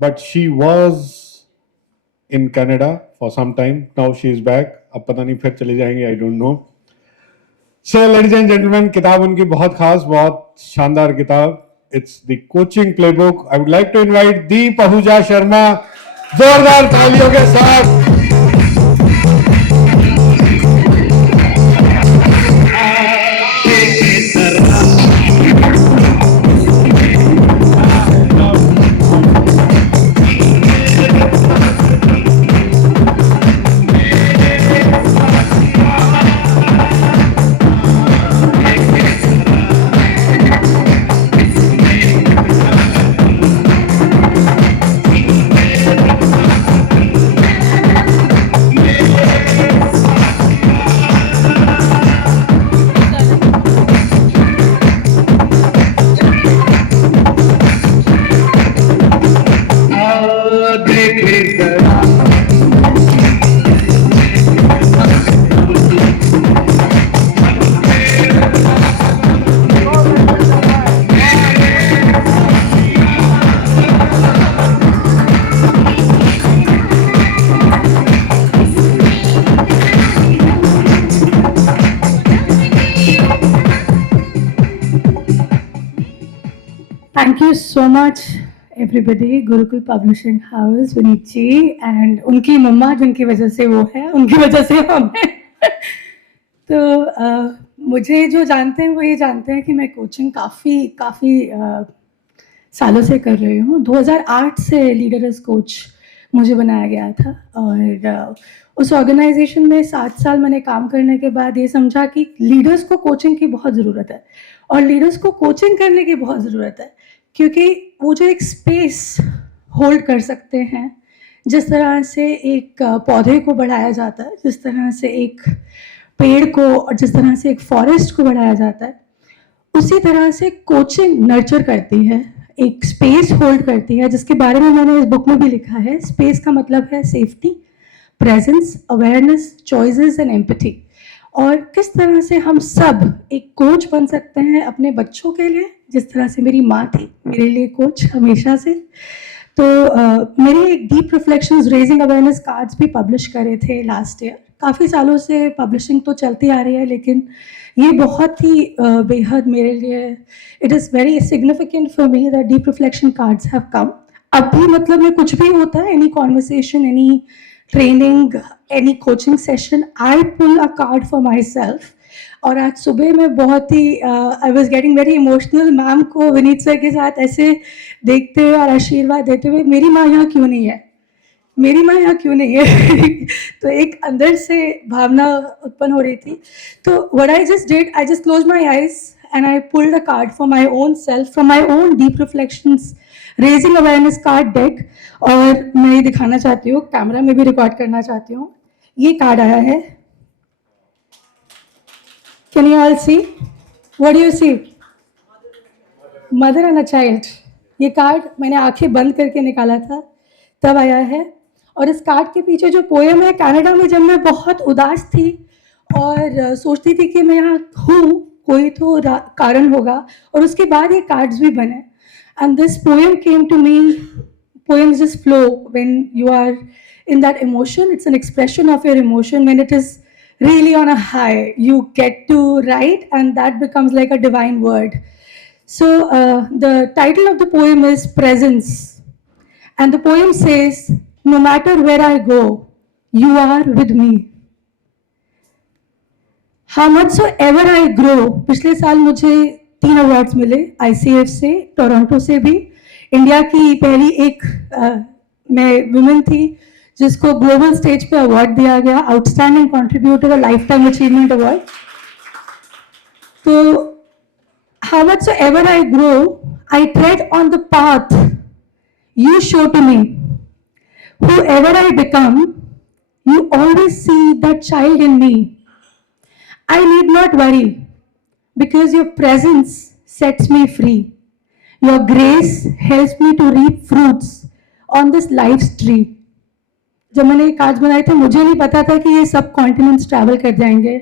but she was in Canada for some time. Now she is back. अब पता नहीं फिर चले जाएंगे, I don't know. So, ladies and gentlemen, किताब उनकी बहुत खास, बहुत शानदार किताब. It's the coaching playbook. I would like to invite Deep Ahuja Sharma. जोरदार तालियों के साथ. Thank you so much, everybody. Gurukul Publishing House, Vineet ji, and उनकी मम्मा जिनकी वजह से वो है, उनकी वजह से हम हैं. तो मुझे जो जानते हैं वो ये जानते हैं कि मैं कोचिंग काफ़ी सालों से कर रही हूँ. 2008 से लीडर एज कोच मुझे बनाया गया था और उस ऑर्गेनाइजेशन में 7 साल मैंने काम करने के बाद ये समझा कि लीडर्स को कोचिंग की बहुत ज़रूरत है और लीडर्स को कोचिंग करने की बहुत ज़रूरत है, क्योंकि वो जो एक स्पेस होल्ड कर सकते हैं, जिस तरह से एक पौधे को बढ़ाया जाता है, जिस तरह से एक पेड़ को और जिस तरह से एक फॉरेस्ट को बढ़ाया जाता है, उसी तरह से कोचिंग नर्चर करती है, एक स्पेस होल्ड करती है, जिसके बारे में मैंने इस बुक में भी लिखा है. स्पेस का मतलब है safety, presence, awareness, choices and empathy. और किस तरह से हम सब एक कोच बन सकते हैं अपने बच्चों के लिए, जिस तरह से मेरी माँ थी मेरे लिए कोच हमेशा से. तो मेरे एक deep reflections raising awareness cards भी पब्लिश करे थे लास्ट ईयर. काफ़ी सालों से पब्लिशिंग तो चलती आ रही है, लेकिन ये बहुत ही बेहद मेरे लिए it is very significant for me that deep reflection cards have come. अब भी मतलब में कुछ भी होता है, any conversation, any training, any coaching session, I pull a card for myself. और आज सुबह में बहुत ही I was getting very emotional ma'am को विनीत सर के साथ ऐसे देखते हुए और आशीर्वाद देते हुए. मेरी माँ यहाँ क्यों नहीं है, मेरी माँ यहाँ क्यों नहीं है. तो एक अंदर से भावना उत्पन्न हो रही थी. तो what I just did, I just close my eyes and I pulled a card for my own self, from my own deep reflections raising awareness card deck. और मैं ये दिखाना चाहती हूँ, कैमरा में भी रिकॉर्ड करना चाहती हूँ. ये कार्ड आया है. Can you all see? What do you see? Mother and a child. ये कार्ड मैंने आंखें बंद करके निकाला था, तब आया है. और इस कार्ड के पीछे जो पोएम है, कनाडा में जब मैं बहुत उदास थी और सोचती थी कि मैं यहाँ हूँ, कोई तो कारण होगा, और उसके बाद ये कार्ड्स भी बने. And this poem came to me. Poems just flow when you are in that emotion. It's an expression of your emotion. When it is really on a high, you get to write, and that becomes like a divine word. So the title of the poem is Presence. And the poem says, no matter where I go, you are with me. How much so ever I grow. पिछले साल मुझे 3 awards मिले, ICF से, Toronto से भी. India की पहली एक मैं वुमेन थी जिसको ग्लोबल स्टेज पे अवार्ड दिया गया, आउटस्टैंडिंग कंट्रीब्यूटर और लाइफ टाइम अचीवमेंट अवार्ड. तो how much so ever I grow, I tread on the path you show to me. Whoever I become, you always see that child in me. I need not worry, because your presence sets me free. Your grace helps me to reap fruits on this life's tree. जब मैंने ये cards बनाए थे, मुझे नहीं पता था कि ये सब कॉन्टिनेंट्स ट्रैवल कर जाएंगे.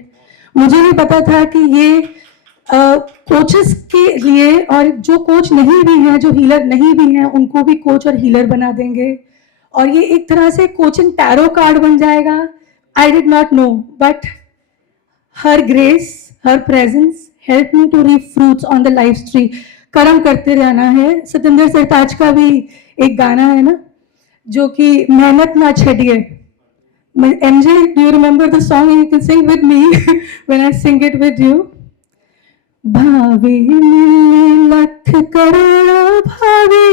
मुझे नहीं पता था कि ये कोचेस के लिए, और जो कोच नहीं भी हैं, जो हीलर नहीं भी हैं, उनको भी कोच और हीलर बना देंगे, और ये एक तरह से कोचिंग टैरो कार्ड बन जाएगा. I did not know, but her grace, her presence help me to reap fruits on the life tree. कर्म करते रहना है. सतेंद्र सरताज का भी एक गाना है ना, जो कि मेहनत ना छड़िए. MJ, do you remember the song? You can sing with me when I sing it with you. भावे मिले लख करोड़ भावे,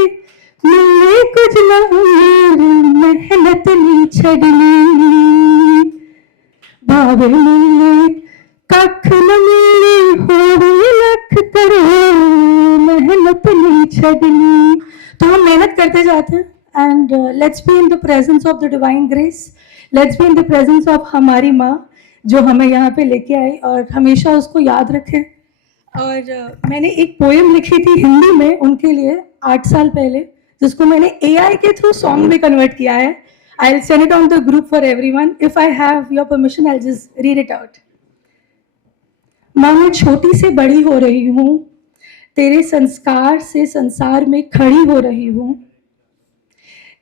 मिले कुछ ना मेहनत नहीं छड़नी. भावे मिले कख न मिले होवे लख करोड़ मेहनत नहीं छड़नी. तो हम मेहनत करते जाते हैं. And let's be in the presence of the divine grace. Let's be in the presence of हमारी माँ, जो हमें यहाँ पे लेके आई, और हमेशा उसको याद रखें. और मैंने एक पोएम लिखी थी हिंदी में उनके लिए 8 साल पहले, जिसको मैंने AI के थ्रू सॉन्ग में कन्वर्ट किया है. I will send it on the group for everyone. If I have your permission, I will just read it out. माँ, मैं छोटी से बड़ी हो रही हूँ, तेरे संस्कार से संसार में खड़ी हो रही हूँ.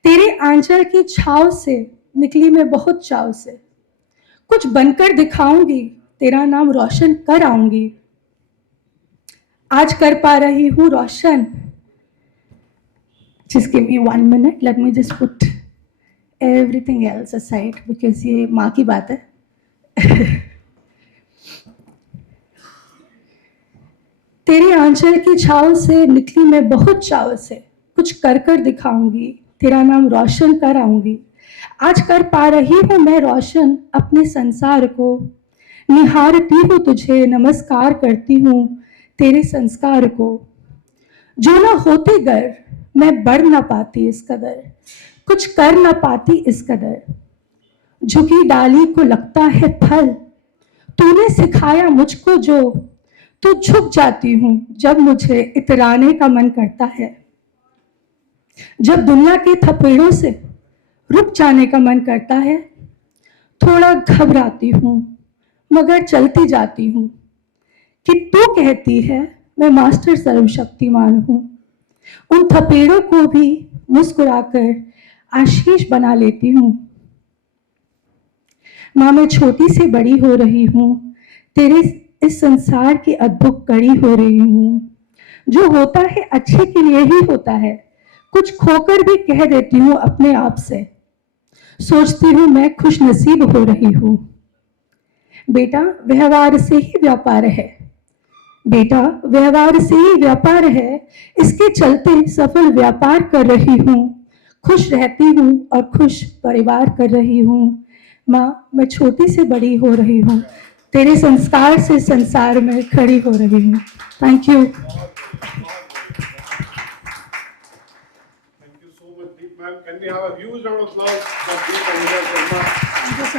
तेरे आंचल की छाव से निकली मैं बहुत चाव से. कुछ बनकर दिखाऊंगी, तेरा नाम रोशन कर आऊंगी. आज कर पा रही हूँ रोशन. Just give me 1 minute. Let me just put everything else aside because ये माँ की बात है. तेरी आंचल की छाव से निकली मैं बहुत चाव से. कुछ कर कर दिखाऊंगी, तेरा नाम रोशन कर आऊंगी. आज कर पा रही हूँ मैं रोशन अपने संसार को. निहारती हूँ तुझे, नमस्कार करती हूँ तेरे संस्कार को. जो ना होते गर मैं बढ़ ना पाती इस कदर, कुछ कर ना पाती इस कदर. झुकी डाली को लगता है फल, तूने सिखाया मुझको जो. तो झुक जाती हूँ जब मुझे इतराने का मन करता है. जब दुनिया के थपेड़ों से रुक जाने का मन करता है. थोड़ा घबराती हूँ मगर चलती जाती हूँ, कि तू कहती है मैं मास्टर सर्वशक्तिमान हूँ. उन थपेड़ों को भी मुस्कुराकर आशीष बना लेती हूँ. माँ, मैं छोटी से बड़ी हो रही हूँ, तेरे इस संसार की अद्भुत कड़ी हो रही हूँ. जो होता है अच्छे के लिए ही होता है. कुछ खोकर भी कह देती हूँ अपने आप से. सोचती हूँ मैं खुश नसीब हो रही हूँ. बेटा, व्यवहार से ही व्यापार है. बेटा, व्यवहार से ही व्यापार है. इसके चलते सफल व्यापार कर रही हूँ. खुश रहती हूँ और खुश परिवार कर रही हूँ. माँ, मैं छोटी से बड़ी हो रही हूँ, तेरे संस्कार से संसार में खड़ी हो रही हूँ. Thank you. Thank you so much, Deep ma'am. Can we have a huge round of applause for Deep and Vijay Sharma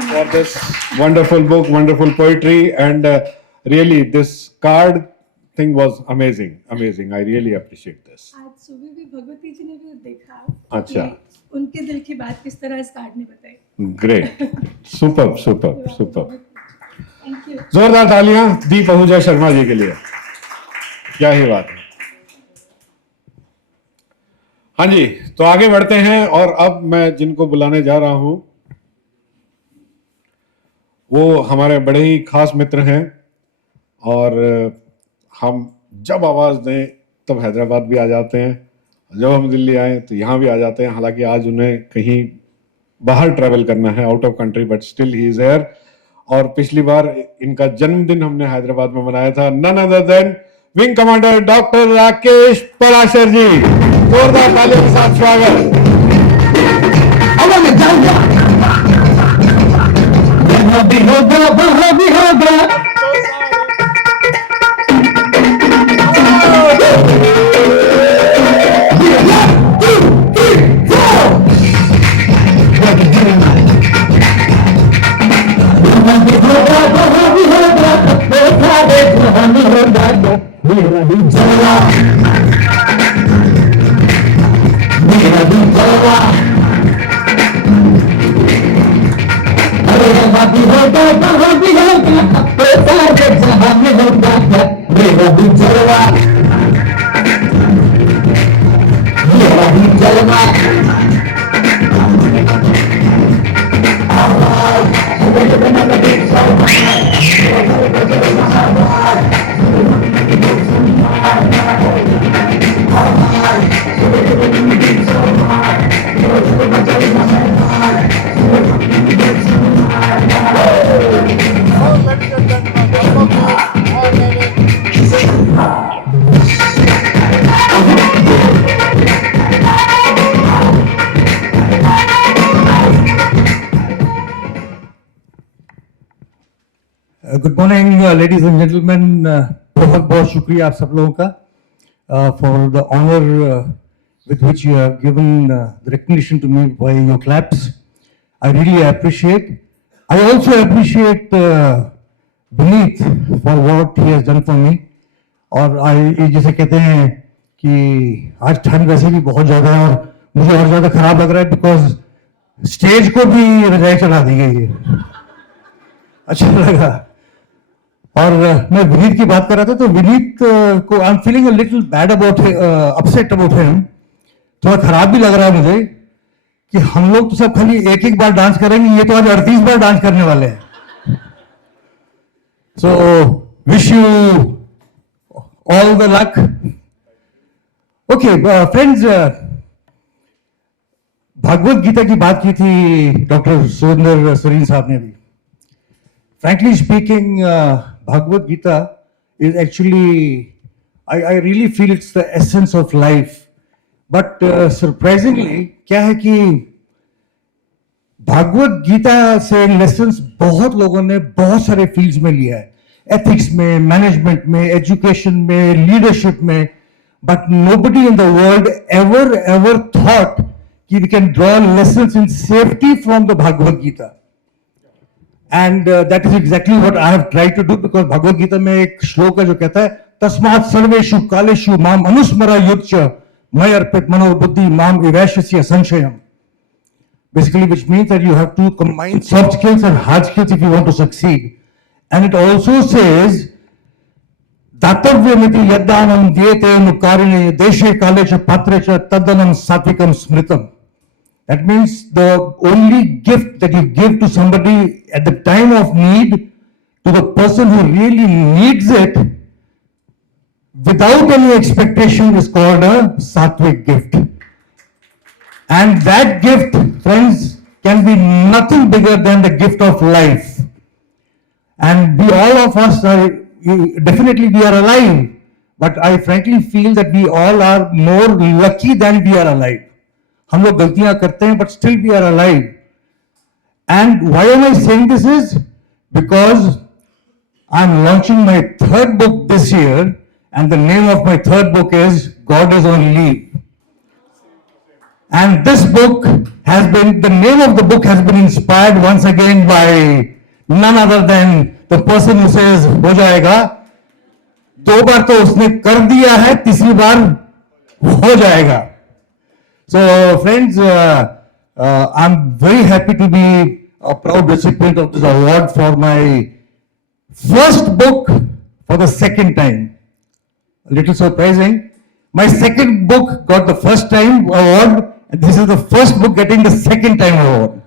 for this wonderful book, wonderful poetry, and really this card thing was amazing, amazing. I really appreciate this. आज सुबह भी भगवती जी ने भी देखा. अच्छा. कि उनके दिल की बात किस तरह इस कार्ड ने बताई. Great, superb, superb, superb. Thank you. जोरदार तालियां दीप आहूजा शर्मा जी के लिए. क्या ही बात है. हाँ जी, तो आगे बढ़ते हैं. और अब मैं जिनको बुलाने जा रहा हूं वो हमारे बड़े ही खास मित्र हैं, और हम जब आवाज दें तब हैदराबाद भी आ जाते हैं, जब हम दिल्ली आए तो यहाँ भी आ जाते हैं. हालांकि आज उन्हें कहीं बाहर ट्रैवल करना है, out of country, but still he is here. और पिछली बार इनका जन्मदिन हमने हैदराबाद में मनाया था. None other than wing commander doctor Rakesh Parashar ji. जोरदार तालियों के साथ स्वागत. रही जलवा, ये रही जलवा, good morning ladies and gentleman, बहुत बहुत शुक्रिया आप सब लोगों का for the honour with which you have given the recognition to me by your claps. I really appreciate. I also appreciate Vineet for what he has done for me. और ये जैसे कहते हैं कि आज ठंड वैसे भी बहुत ज़्यादा है और मुझे और ज़्यादा खराब लग रहा है बिकॉज स्टेज को भी रजाई चढ़ा दी गई है। अच्छा लगा। और मैं विनीत की बात कर रहा था तो विनीत को I am feeling a little bad about upset about him. थोड़ा खराब भी लग रहा है मुझे कि हम लोग तो सब खाली एक एक बार डांस करेंगे, ये तो आज 38 बार डांस करने वाले हैं। So wish you all the luck. Okay friends, Bhagavad Gita की बात की थी डॉक्टर सुरेंद्र सरीन साहब ने भी। Frankly speaking, Bhagavad Gita is actually, I really feel it's the essence of life. But surprisingly, क्या है कि भागवत गीता से लेसन्स बहुत लोगों ने बहुत सारे फील्ड्स में लिया है, एथिक्स में, मैनेजमेंट में, एजुकेशन में, लीडरशिप में, but nobody in the world ever thought कि we can draw lessons in safety from the Bhagavad Gita. And that is exactly what I have tried to do, because Bhagavad Gita में एक श्लोक है जो कहता है तस्मात् सर्वेषु कालेषु माम अनुस्मरा युच्च मयि अर्पित मनो बुद्धि माम विवैश्यस्य संशयम. Basically, which means that you have to combine soft skills and hard skills if you want to succeed. And it also says दातव्यमिति यद्दानं दीयते अनुकारिणे देशे काले च पात्रे च तद्दनं सात्विकं स्मृतम्. That means the only gift that you give to somebody at the time of need, to the person who really needs it, without any expectation, is called a sattvic gift. And that gift, friends, can be nothing bigger than the gift of life. And we, all of us are, definitely we are alive, but I frankly feel that we all are more lucky than we are alive. हम लोग गलतियां करते हैं, but still we are alive. And why am I saying this is? Because I'm launching my third book this year, and the name of my third book is God is on Leave. And this book has been, the name of the book has been inspired once again by none other than the person who says, हो जाएगा. दो बार तो उसने कर दिया है, तीसरी बार हो जाएगा. So friends, I'm very happy to be a proud recipient of this award for my first book for the second time. A little surprising. My second book got the first time award, and this is the first book getting the second time award.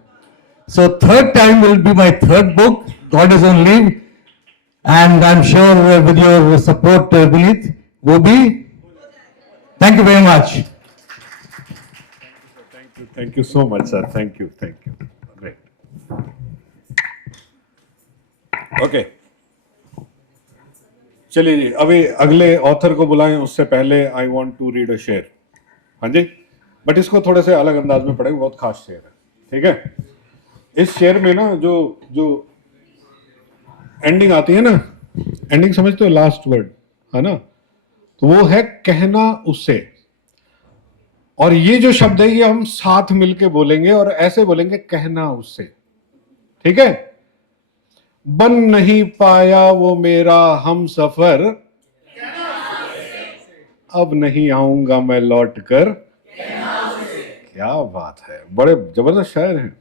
So third time will be my third book, God is on Leave. And I'm sure with your support, Vineet, will be. Thank you very much. Thank you so much, sir. Thank you. Great. Okay. चलिए जी, अभी अगले author को बुलाएं, उससे पहले I want to read a sher. हाँ जी, but इसको थोड़े से अलग अंदाज में पढ़ेंगे, बहुत खास शेर है. ठीक है. इस शेर में ना जो एंडिंग आती है ना, एंडिंग समझते हो, लास्ट वर्ड है ना, तो वो है कहना उससे. और ये जो शब्द है ये हम साथ मिलके बोलेंगे और ऐसे बोलेंगे, कहना उससे. ठीक है. बन नहीं पाया वो मेरा हम सफर, अब नहीं आऊंगा मैं लौट कर. क्या बात है, बड़े जबरदस्त शायर हैं.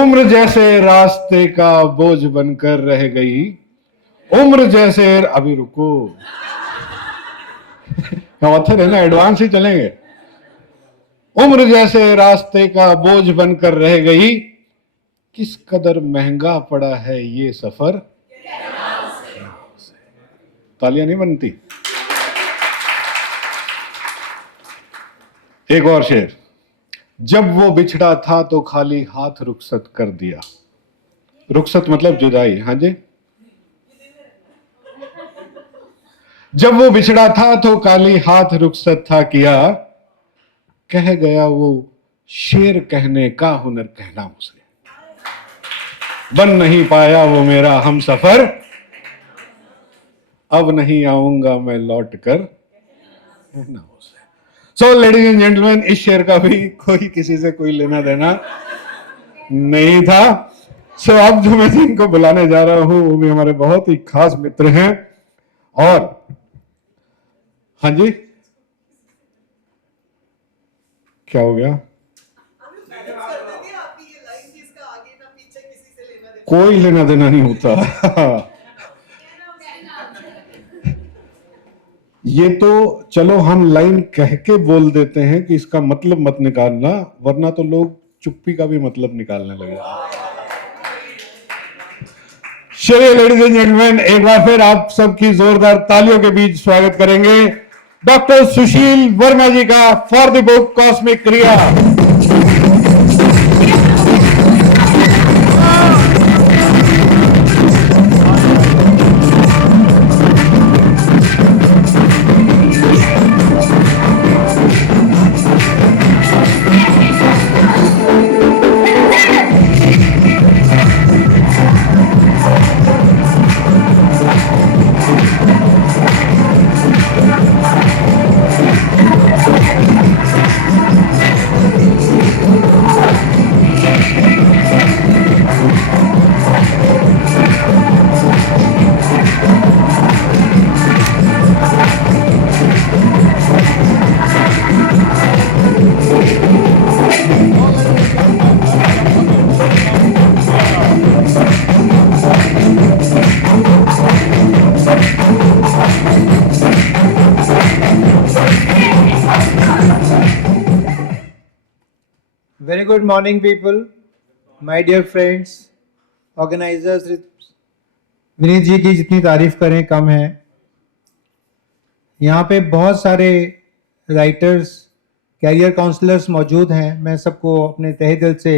उम्र जैसे रास्ते का बोझ बनकर रह गई, उम्र जैसे अभी रुको, ऑथर है ना, एडवांस ही चलेंगे। उम्र जैसे रास्ते का बोझ बनकर रह गई, किस कदर महंगा पड़ा है ये सफर। तालियां नहीं बनती। एक और शेर। जब वो बिछड़ा था तो खाली हाथ रुखसत कर दिया। रुखसत मतलब जुदाई। हाँ जी। जब वो बिछड़ा था तो खाली हाथ रुखसत था किया, कह गया वो शेर कहने का हुनर कहना उसे, बन नहीं पाया वो मेरा हम सफर, अब नहीं आऊंगा मैं लौट कर कहना उसे। सो लेडीज एंड जेंटलमैन, इस शेर का भी कोई किसी से कोई लेना देना नहीं था। सो अब जो मैं जिनको बुलाने जा रहा हूं वो भी हमारे बहुत ही खास मित्र हैं। और हाँ जी, क्या हो गया? कोई लेना देना नहीं होता। ये तो चलो हम लाइन कह के बोल देते हैं कि इसका मतलब मत निकालना, वरना तो लोग चुप्पी का भी मतलब निकालने लगे। चलिए लेडीज एंड जेंटलमैन, एक बार फिर आप सबकी जोरदार तालियों के बीच स्वागत करेंगे डॉक्टर सुशील वर्मा जी का for the book cosmic Kriya. Very good morning, people. My dear friends, organizers. Vineet ji की जितनी तारीफ करें कम है। यहाँ पे बहुत सारे राइटर्स, कैरियर काउंसलर्स मौजूद हैं। मैं सबको अपने तहे दिल से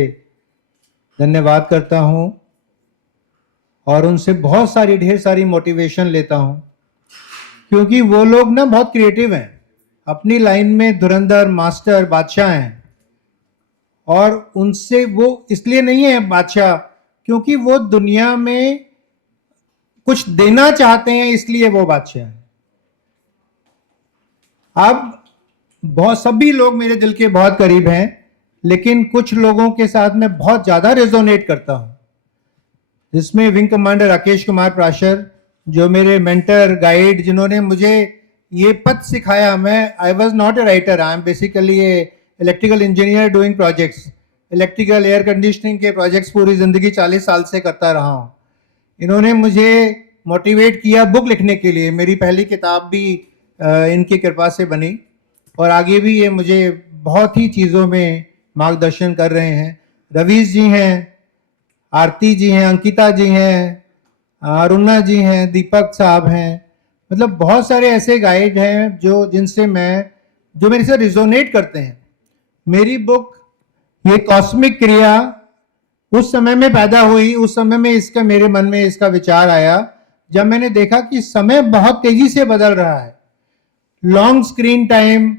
धन्यवाद करता हूँ और उनसे बहुत सारी ढेर सारी मोटिवेशन लेता हूँ, क्योंकि वो लोग ना बहुत क्रिएटिव हैं, अपनी लाइन में धुरंधर, मास्टर, बादशाह हैं। और उनसे वो इसलिए नहीं है बादशाह क्योंकि वो दुनिया में कुछ देना चाहते हैं, इसलिए वो बादशाह हैं। अब बहुत सभी लोग मेरे दिल के बहुत करीब हैं, लेकिन कुछ लोगों के साथ मैं बहुत ज्यादा रेजोनेट करता हूं, जिसमें विंग कमांडर राकेश कुमार प्राशर, जो मेरे मेंटर, गाइड, जिन्होंने मुझे ये पद सिखाया। I was not a writer, I am basically A electrical engineer doing projects. Electrical air conditioning के प्रोजेक्ट्स पूरी ज़िंदगी 40 साल से करता रहा हूँ। इन्होंने मुझे मोटिवेट किया बुक लिखने के लिए। मेरी पहली किताब भी इनकी कृपा से बनी और आगे भी ये मुझे बहुत ही चीज़ों में मार्गदर्शन कर रहे हैं। रवीश जी हैं, आरती जी हैं, अंकिता जी हैं, अरुणा जी हैं, दीपक साहब हैं। मतलब बहुत सारे ऐसे गाइड हैं जो मेरे से रिजोनेट करते हैं। मेरी बुक ये कॉस्मिक क्रिया उस समय में पैदा हुई, उस समय में इसका मेरे मन में इसका विचार आया जब मैंने देखा कि समय बहुत तेजी से बदल रहा है। Long screen time,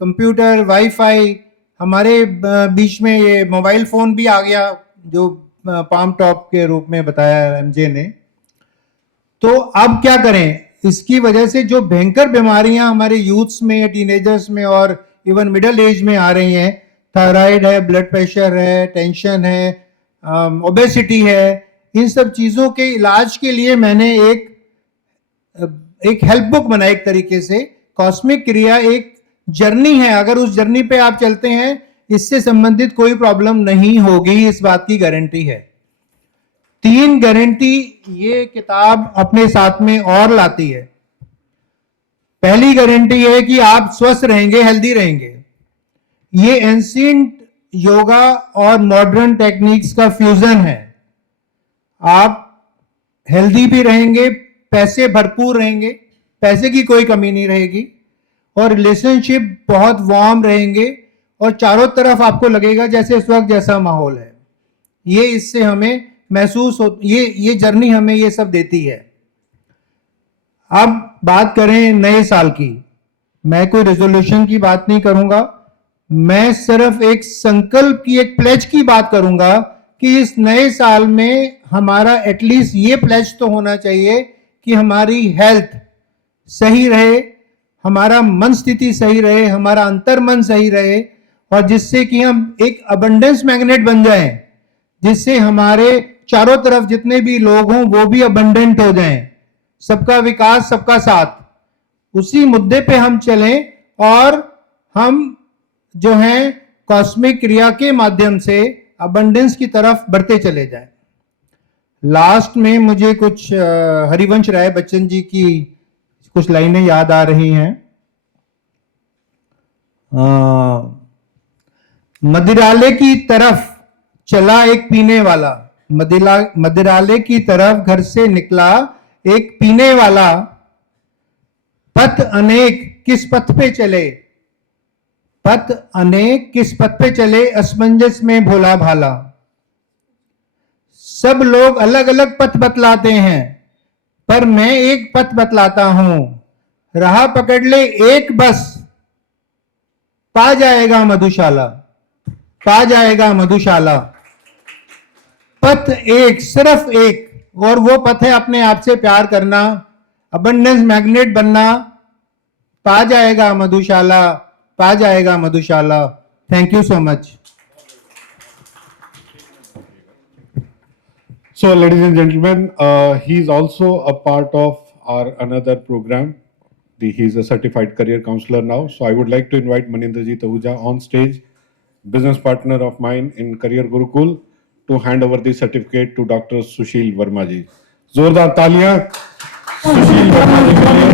computer, wifi, हमारे बीच में ये मोबाइल फोन भी आ गया, जो पाम टॉप के रूप में बताया एमजे ने। तो अब क्या करें? इसकी वजह से जो भयंकर बीमारियां हमारे यूथ्स में, टीनेजर्स में और इवन मिडिल एज में आ रही हैं, थायराइड है, ब्लड प्रेशर है, टेंशन है, ओबेसिटी है, इन सब चीजों के इलाज के लिए मैंने एक हेल्प बुक बनाई। एक तरीके से कॉस्मिक क्रिया एक जर्नी है। अगर उस जर्नी पे आप चलते हैं, इससे संबंधित कोई प्रॉब्लम नहीं होगी, इस बात की गारंटी है। 3 गारंटी ये किताब अपने साथ में और लाती है। पहली गारंटी है कि आप स्वस्थ रहेंगे, हेल्दी रहेंगे। ये एंशिएंट योगा और मॉडर्न टेक्निक्स का फ्यूजन है। आप हेल्दी भी रहेंगे, पैसे भरपूर रहेंगे, पैसे की कोई कमी नहीं रहेगी, और रिलेशनशिप बहुत वार्म रहेंगे, और चारों तरफ आपको लगेगा जैसे इस वक्त जैसा माहौल है। ये इससे हमें महसूस हो, ये जर्नी हमें ये सब देती है। अब बात करें नए साल की। मैं कोई रेजोल्यूशन की बात नहीं करूंगा, मैं सिर्फ एक संकल्प की, एक प्लेज की बात करूंगा कि इस नए साल में हमारा एटलीस्ट ये प्लेज तो होना चाहिए कि हमारी हेल्थ सही रहे, हमारा मन स्थिति सही रहे, हमारा अंतर्मन सही रहे, और जिससे कि हम एक अबंडेंस मैग्नेट बन जाएं, जिससे हमारे चारों तरफ जितने भी लोग हों वो भी अबंडेंट हो जाएं। सबका विकास, सबका साथ, उसी मुद्दे पे हम चलें, और हम जो हैं कॉस्मिक क्रिया के माध्यम से अबंडेंस की तरफ बढ़ते चले जाएं। लास्ट में मुझे कुछ हरिवंश राय बच्चन जी की कुछ लाइनें याद आ रही हैं। मदिरालय की तरफ चला एक पीने वाला, मदिरालय की तरफ घर से निकला एक पीने वाला, पथ अनेक किस पथ पे चले, पथ अनेक किस पथ पे चले, असमंजस में भोला भाला। सब लोग अलग अलग पथ बतलाते हैं, पर मैं एक पथ बतलाता हूं, राह पकड़ ले एक बस, पा जाएगा मधुशाला, पा जाएगा मधुशाला। पथ एक, सिर्फ एक, और वो पथ है अपने आप से प्यार करना, अबंडेंस मैग्नेट बनना। पा जाएगा मधुशाला, पा जाएगा मधुशाला। Thank you so much. So, ladies and gentlemen, he is also a part of our another program. He is a certified career counselor now. So, I would like to invite Manindraji Ahuja on stage, business partner of mine in Career Gurukul, to hand over the certificate to Dr. Sushil Verma ji. जोरदार तालियां सुशील वर्मा जी के लिए।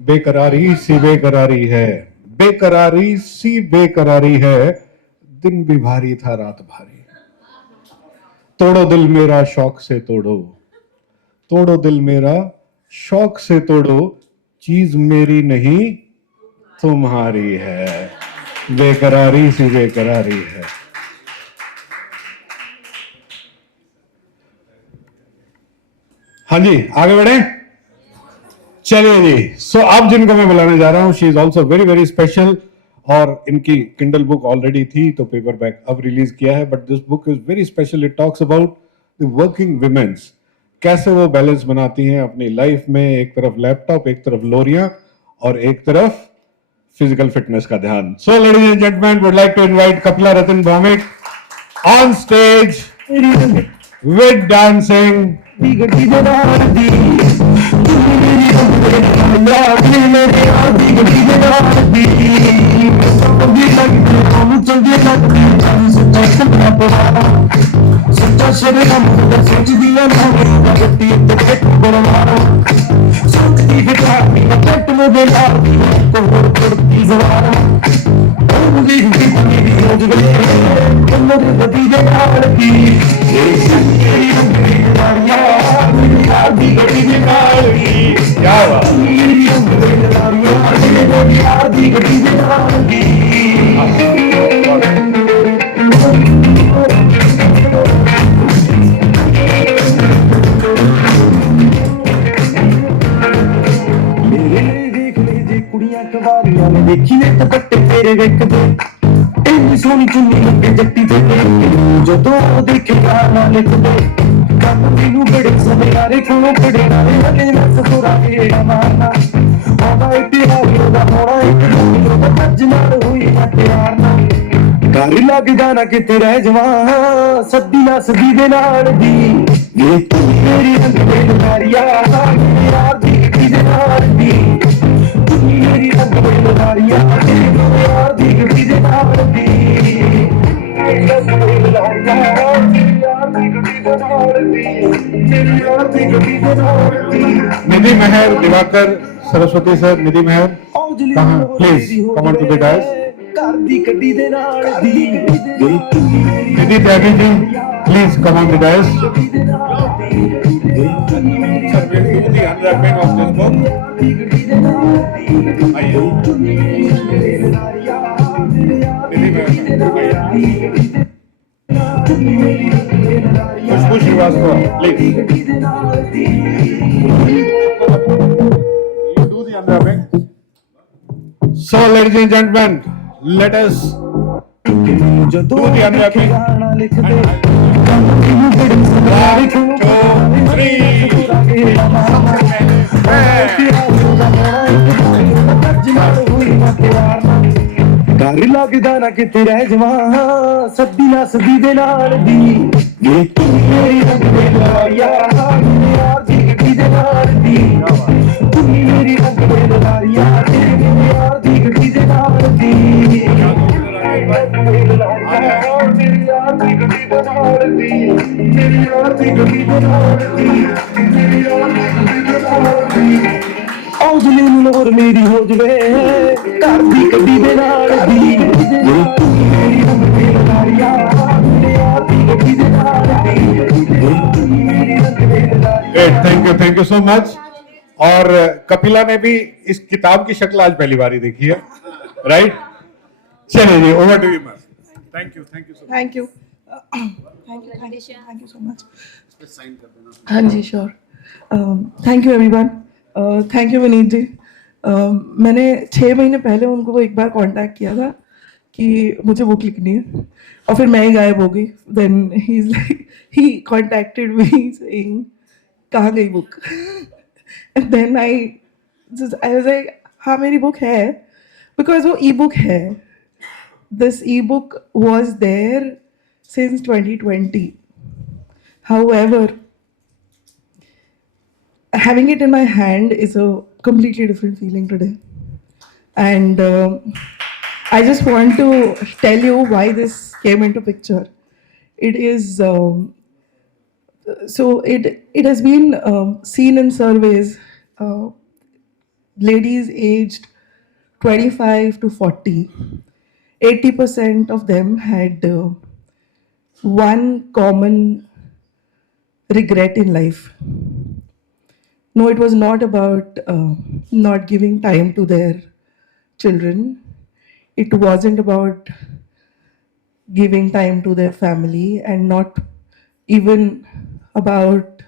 बेकरारी सी बेकरारी है, बेकरारी सी बेकरारी है, दिन भी भारी था रात भारी। तोड़ो दिल मेरा शौक से तोड़ो, तोड़ो दिल मेरा शौक से तोड़ो, चीज मेरी नहीं तुम्हारी है, बेकरारी सी बेकरारी है। हाँ जी, आगे बढ़े। चलिए जी। सो अब जिनको मैं बुलाने जा रहा हूं, she is also very very special, और इनकी किंडल बुक ऑलरेडी थी तो पेपर बैक अब रिलीज किया है, but this book is very special. It talks about the working womens, कैसे वो बैलेंस बनाती हैं अपनी लाइफ में, एक तरफ लैपटॉप, एक तरफ लोरियां, और एक तरफ फिजिकल फिटनेस का ध्यान। So ladies and gentleman, would like to invite Kapila Ratan Bhowmik on stage with dancing. देखी ने दुपट्टे तेरे वेखदे इन्नी सोहनी चुन्नी लगे जट्टी ते जो तो देखेगा ना लिखदे ਮੈਨੂੰ ਬੜੇ ਸਮਿਆਰੇ ਕੋਲੋਂ ਬੜੇ ਨਾਲੇ ਲੱਗੇ ਨਾ ਸੁਰਾ ਕੇ ਮਾਰਨਾ ਉਹਦਾ ਇਤਿਹਾਸ ਉਹਦਾ ਹੋਣਾ ਇੱਕ ਦੂਜੇ ਦਾ ਭੱਜ ਨਾਲ ਹੋਈ ਨਾ ਪਿਆਰ ਨਾ ਘਰ ਲੱਗ ਜਾਣਾ ਕਿਤੇ ਰਹਿ ਜਾਵਾਂ ਸੱਦੀ ਨਾ ਸਦੀ ਦੇ ਨਾਲ ਦੀ ਇਹ ਤੂੰ ਮੇਰੀ ਰੰਗ ਦੇ ਨਾਰੀਆ ਮੇਰੇ ਯਾਰ ਦੀ ਗੱਡੀ ਦੇ ਨਾਲ ਦੀ ਤੂੰ ਮੇਰੀ ਰੰਗ ਦੇ ਨਾਰੀਆ ਮੇਰੇ ਯਾਰ ਦੀ ਗੱਡੀ ਦੇ ਨਾਲ ਦੀ ਮੇਰੀ ਰੰਗ ਦੇ ਨਾਰੀਆ ਮੇਰੇ ਯਾਰ ਦੀ ਗੱਡੀ ਦੇ ਨਾਲ ਦੀ ਮੇਰੇ ਯਾਰ ਦੀ ਗੱਡੀ ਦੇ ਨਾਲ ਦੀ निधि मेहर, दिवाकर, सरस्वती सर, निधि मेहर, कहाँ? Please come on to the dais. ਘਰ ਦੀ ਗੱਡੀ ਦੇ ਨਾਲ ਦੀ निधि Tyagi ji, please come on the dais. Sir, we'll do the unwrapping of this book. आइए. निधि मेहर, आइए. खुशबू Srivastava, please. You do the unwrapping. So, ladies and gentlemen, let us ਜਦੋਂ do the unwrapping. ਗਾਣਾ ਲਿਖਦੇ One, two, three. ਘਰ ਲੱਗਦਾ ਨਾ ਕਿਤੇ ਰਹਿ ਜਾਵਾਂ ਸੱਦੀ ਨਾ ਸਦੀ ਦੇ ਨਾਲ ਦੀ ਇਹ ਤੂੰ ਮੇਰੀ ਰੰਗ ਦੇ ਨਾਰੀਆ ਮੇਰੇ ਯਾਰ ਦੀ ਗੱਡੀ ਦੇ ਨਾਲ ਦੀ ਤੂੰ ਮੇਰੀ ਰੰਗ ਦੇ ਨਾਰੀਆ ਮੇਰੇ ਯਾਰ ਦੀ ਗੱਡੀ ਦੇ ਨਾਲ ਦੀ ਮੇਰੇ ਯਾਰ ਦੀ ਗੱਡੀ ਦੇ ਨਾਲ ਦੀ ਮੇਰੇ ਯਾਰ ਦੀ ਗੱਡੀ ਦੇ ਨਾਲ ਦੀ ਮੇਰੇ ਯਾਰ ਦੀ ਗੱਡੀ ਦੇ ਨਾਲ ਦੀ ਆਉ ਜਲੇ ਨੂੰ ਲੋਰ ਮੇਰੀ ਹੋ ਜਵੇ ਘਰ ਦੀ ਗੱਡੀ ਦੇ ਨਾਲ ਦੀ ਤੂੰ ਮੇਰੀ ਰੰਗ ਦੇ ਨਾਰੀਆ ਮੇਰੇ ਯਾਰ ਦੀ ਗੱਡੀ ਦੇ ਨਾਲ ਦੀ ਤੂੰ ਮੇਰੀ ਰੰਗ ਦੇ ਨਾਰੀਆ Great, thank you so much. और कपिला ने भी इस किताब की शक्ल आज पहली बार ही देखी है, राइट? चलिए जी, over to you ma'am. Thank you so much. Thank you thank you so much हाँ जी sure thank you everyone thank you Vineet ji मैंने 6 महीने पहले उनको एक बार कांटेक्ट किया था कि मुझे बुक लिखनी है और फिर मैं ही गायब हो गई then he is like he contacted me saying कहाँ गई book and then I was like हाँ मेरी बुक है बिकॉज वो ई बुक है this ebook was there since 2020. However, having it in my hand is a completely different feeling today. And I just want to tell you why this came into picture. It is so it has been seen in surveys. Ladies aged 25 to 40. 80% of them had one common regret in life. No, it was not about not giving time to their children. It wasn't about giving time to their family and not even about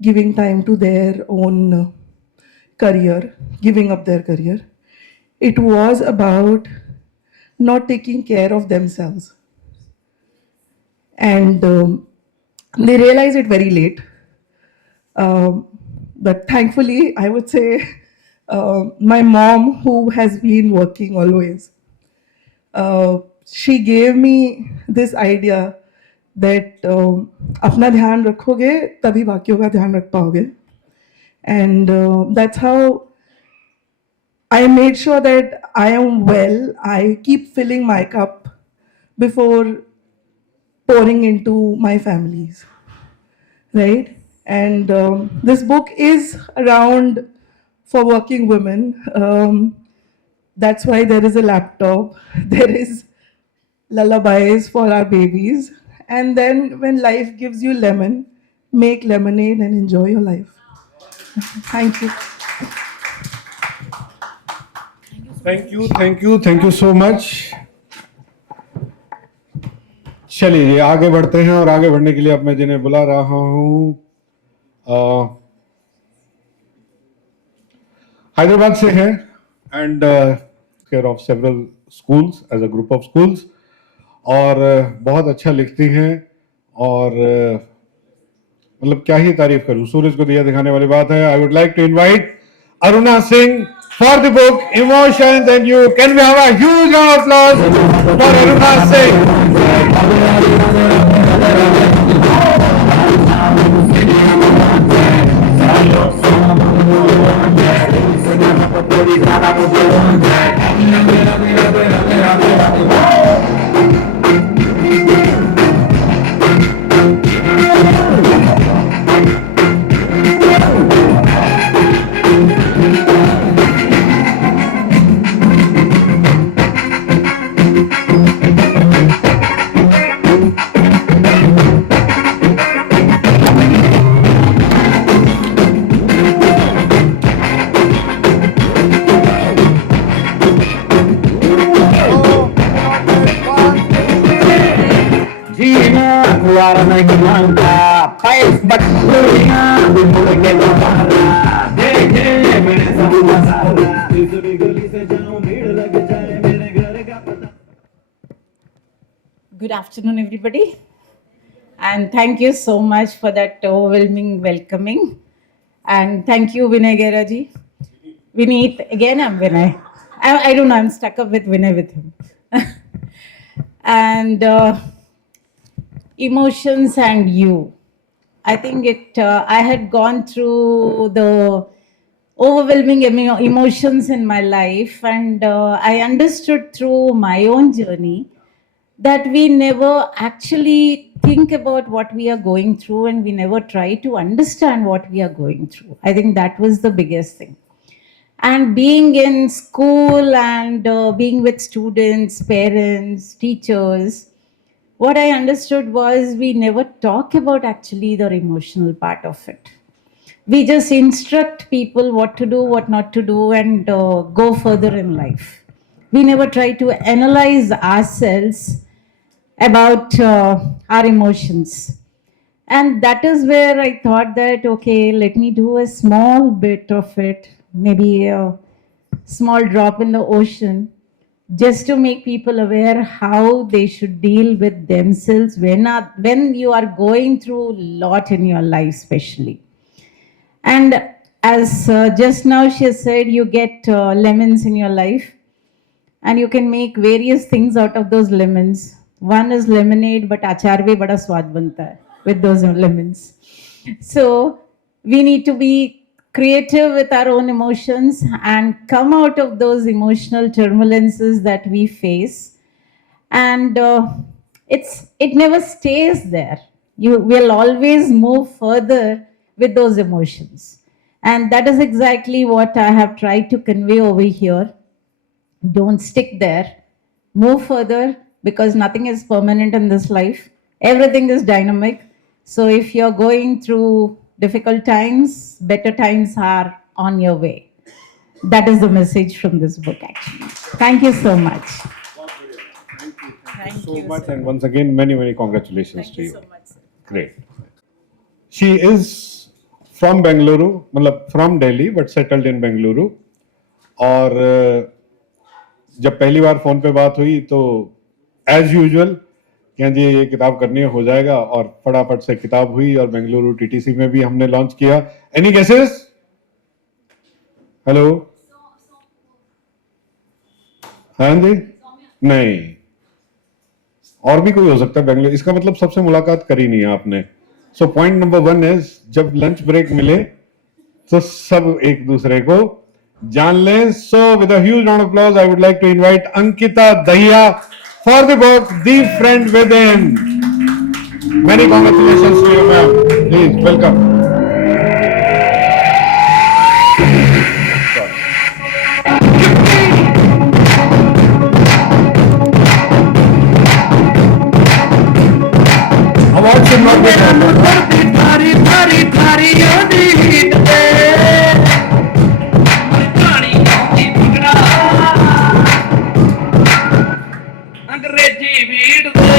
giving time to their own career, giving up their career. It was about not taking care of themselves. And they realize it very late. But thankfully, I would say my mom, who has been working always, she gave me this idea that अपना ध्यान रखोगे तभी बाकियों का ध्यान रख पाओगे. And that's how I made sure that I am well. I keep filling my cup before pouring into my families, right? And this book is around for working women. That's why there is a laptop. There is lullabies for our babies. And then when life gives you lemon, make lemonade and enjoy your life. Thank you. Thank you so much. चलिए जी, आगे बढ़ते हैं और आगे बढ़ने के लिए अब मैं जिन्हें बुला रहा हूँ हैदराबाद से हैं and care of several schools as a group of schools और बहुत अच्छा लिखती हैं और मतलब क्या ही तारीफ करूं, सूरज को दिया दिखाने वाली बात है. I would like to invite Aruna Singh for the book emotions and you. Can we have a huge round of applause for Aruna Singh. जीना द्वार नहीं मांगता पैस बटोरिया मुड़ के दोबारा देखे मेरे सब मसाला इस भी गली से जाऊं भीड़ लग जाए मेरे घर का पता. Good afternoon, everybody. And thank you so much for that overwhelming welcoming. And thank you, Vinay Geraji. Vineet, again, I'm Vinay. I don't know, I'm stuck up with Vinay with him. And emotions and you. I think I had gone through the overwhelming emotions in my life, and I understood through my own journey that we never actually think about what we are going through, and we never try to understand what we are going through. I think that was the biggest thing. And being in school and being with students, parents, teachers, what I understood was we never talk about actually the emotional part of it. We just instruct people what to do, what not to do, and go further in life. We never try to analyze ourselves about our emotions. And that is where I thought that, okay, let me do a small bit of it, maybe a small drop in the ocean, just to make people aware how they should deal with themselves when you are going through a lot in your life, especially. And as just now she said, you get lemons in your life, and you can make various things out of those lemons. One is lemonade, but achar bhi bada swad banta hai with those lemons. So we need to be creative with our own emotions and come out of those emotional turbulences that we face. And it never stays there. You will always move further with those emotions. And that is exactly what I have tried to convey over here. Don't stick there. Move further, because nothing is permanent in this life. Everything is dynamic. So if you're going through difficult times, better times are on your way. That is the message from this book, actually. Thank you so much. Thank you so much, and once again, many congratulations to you. so much, sir. Great. She is from Bengaluru, मतलब from Delhi, but settled in Bengaluru. और जब पहली बार phone पे बात हुई तो as usual क्या जी ये किताब करनी है, हो जाएगा, और फटाफट से किताब हुई और बेंगलुरु टीटीसी में भी हमने लॉन्च किया. Any guesses? हेलो? हाँ जी? नहीं, और भी कोई हो सकता है बेंगलुरु. इसका मतलब सबसे मुलाकात करी नहीं है आपने. सो पॉइंट नंबर 1 इज, जब लंच ब्रेक मिले तो सब एक दूसरे को जान लें. So with a huge round of applause I would like to invite Ankita Dahiya for the book The Friend Within. Many congratulations to you, ma'am. Please welcome. Award should not be अंग्रेजी भीड़ दे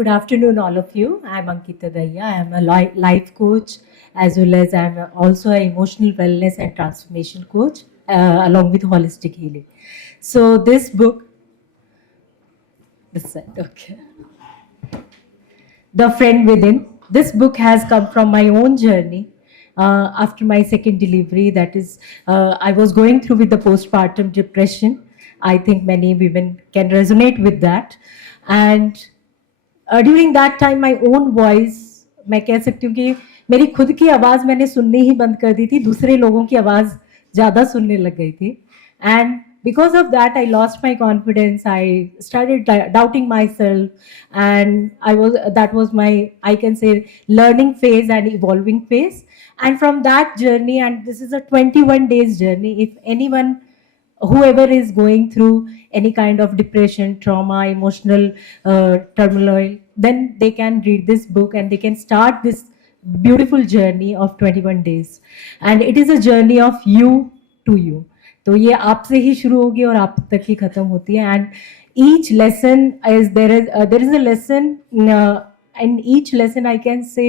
Good afternoon, all of you. I'm Ankita Daya. I'm a life coach as well as I'm also an emotional wellness and transformation coach along with holistic healing. So this book, this side, okay. The Friend Within. This book has come from my own journey after my second delivery. That is, I was going through with the postpartum depression. I think many women can resonate with that. And during that time my own voice, मैं कह सकती हूँ कि मेरी खुद की आवाज़ मैंने सुननी ही बंद कर दी थी, दूसरे लोगों की आवाज़ ज़्यादा सुनने लग गई थी. And because of that I lost my confidence, I started doubting my self and that was my, I can say, learning phase and evolving phase. And from that journey, and this is a 21 days journey, if anyone, whoever is going through any kind of depression, trauma, emotional turmoil, then they can read this book and they can start this beautiful journey of 21 days. And it is a journey of you to you. तो ये आपसे ही शुरू होगी और आप तक ही खत्म होती है. And each lesson is there is a lesson, and each lesson I can say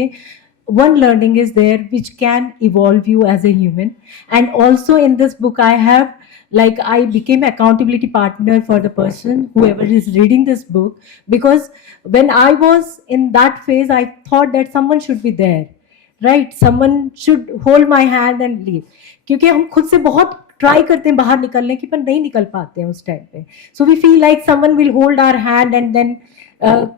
one learning is there which can evolve you as a human. And also in this book I have, like, I became accountability partner for the person whoever is reading this book, because when I was in that phase I thought that someone should be there, right? Someone should hold my hand and leave. क्योंकि हम खुद से बहुत try करते हैं बाहर निकलने की, पर नहीं निकल पाते हैं उस टाइम पे. So we feel like someone will hold our hand and then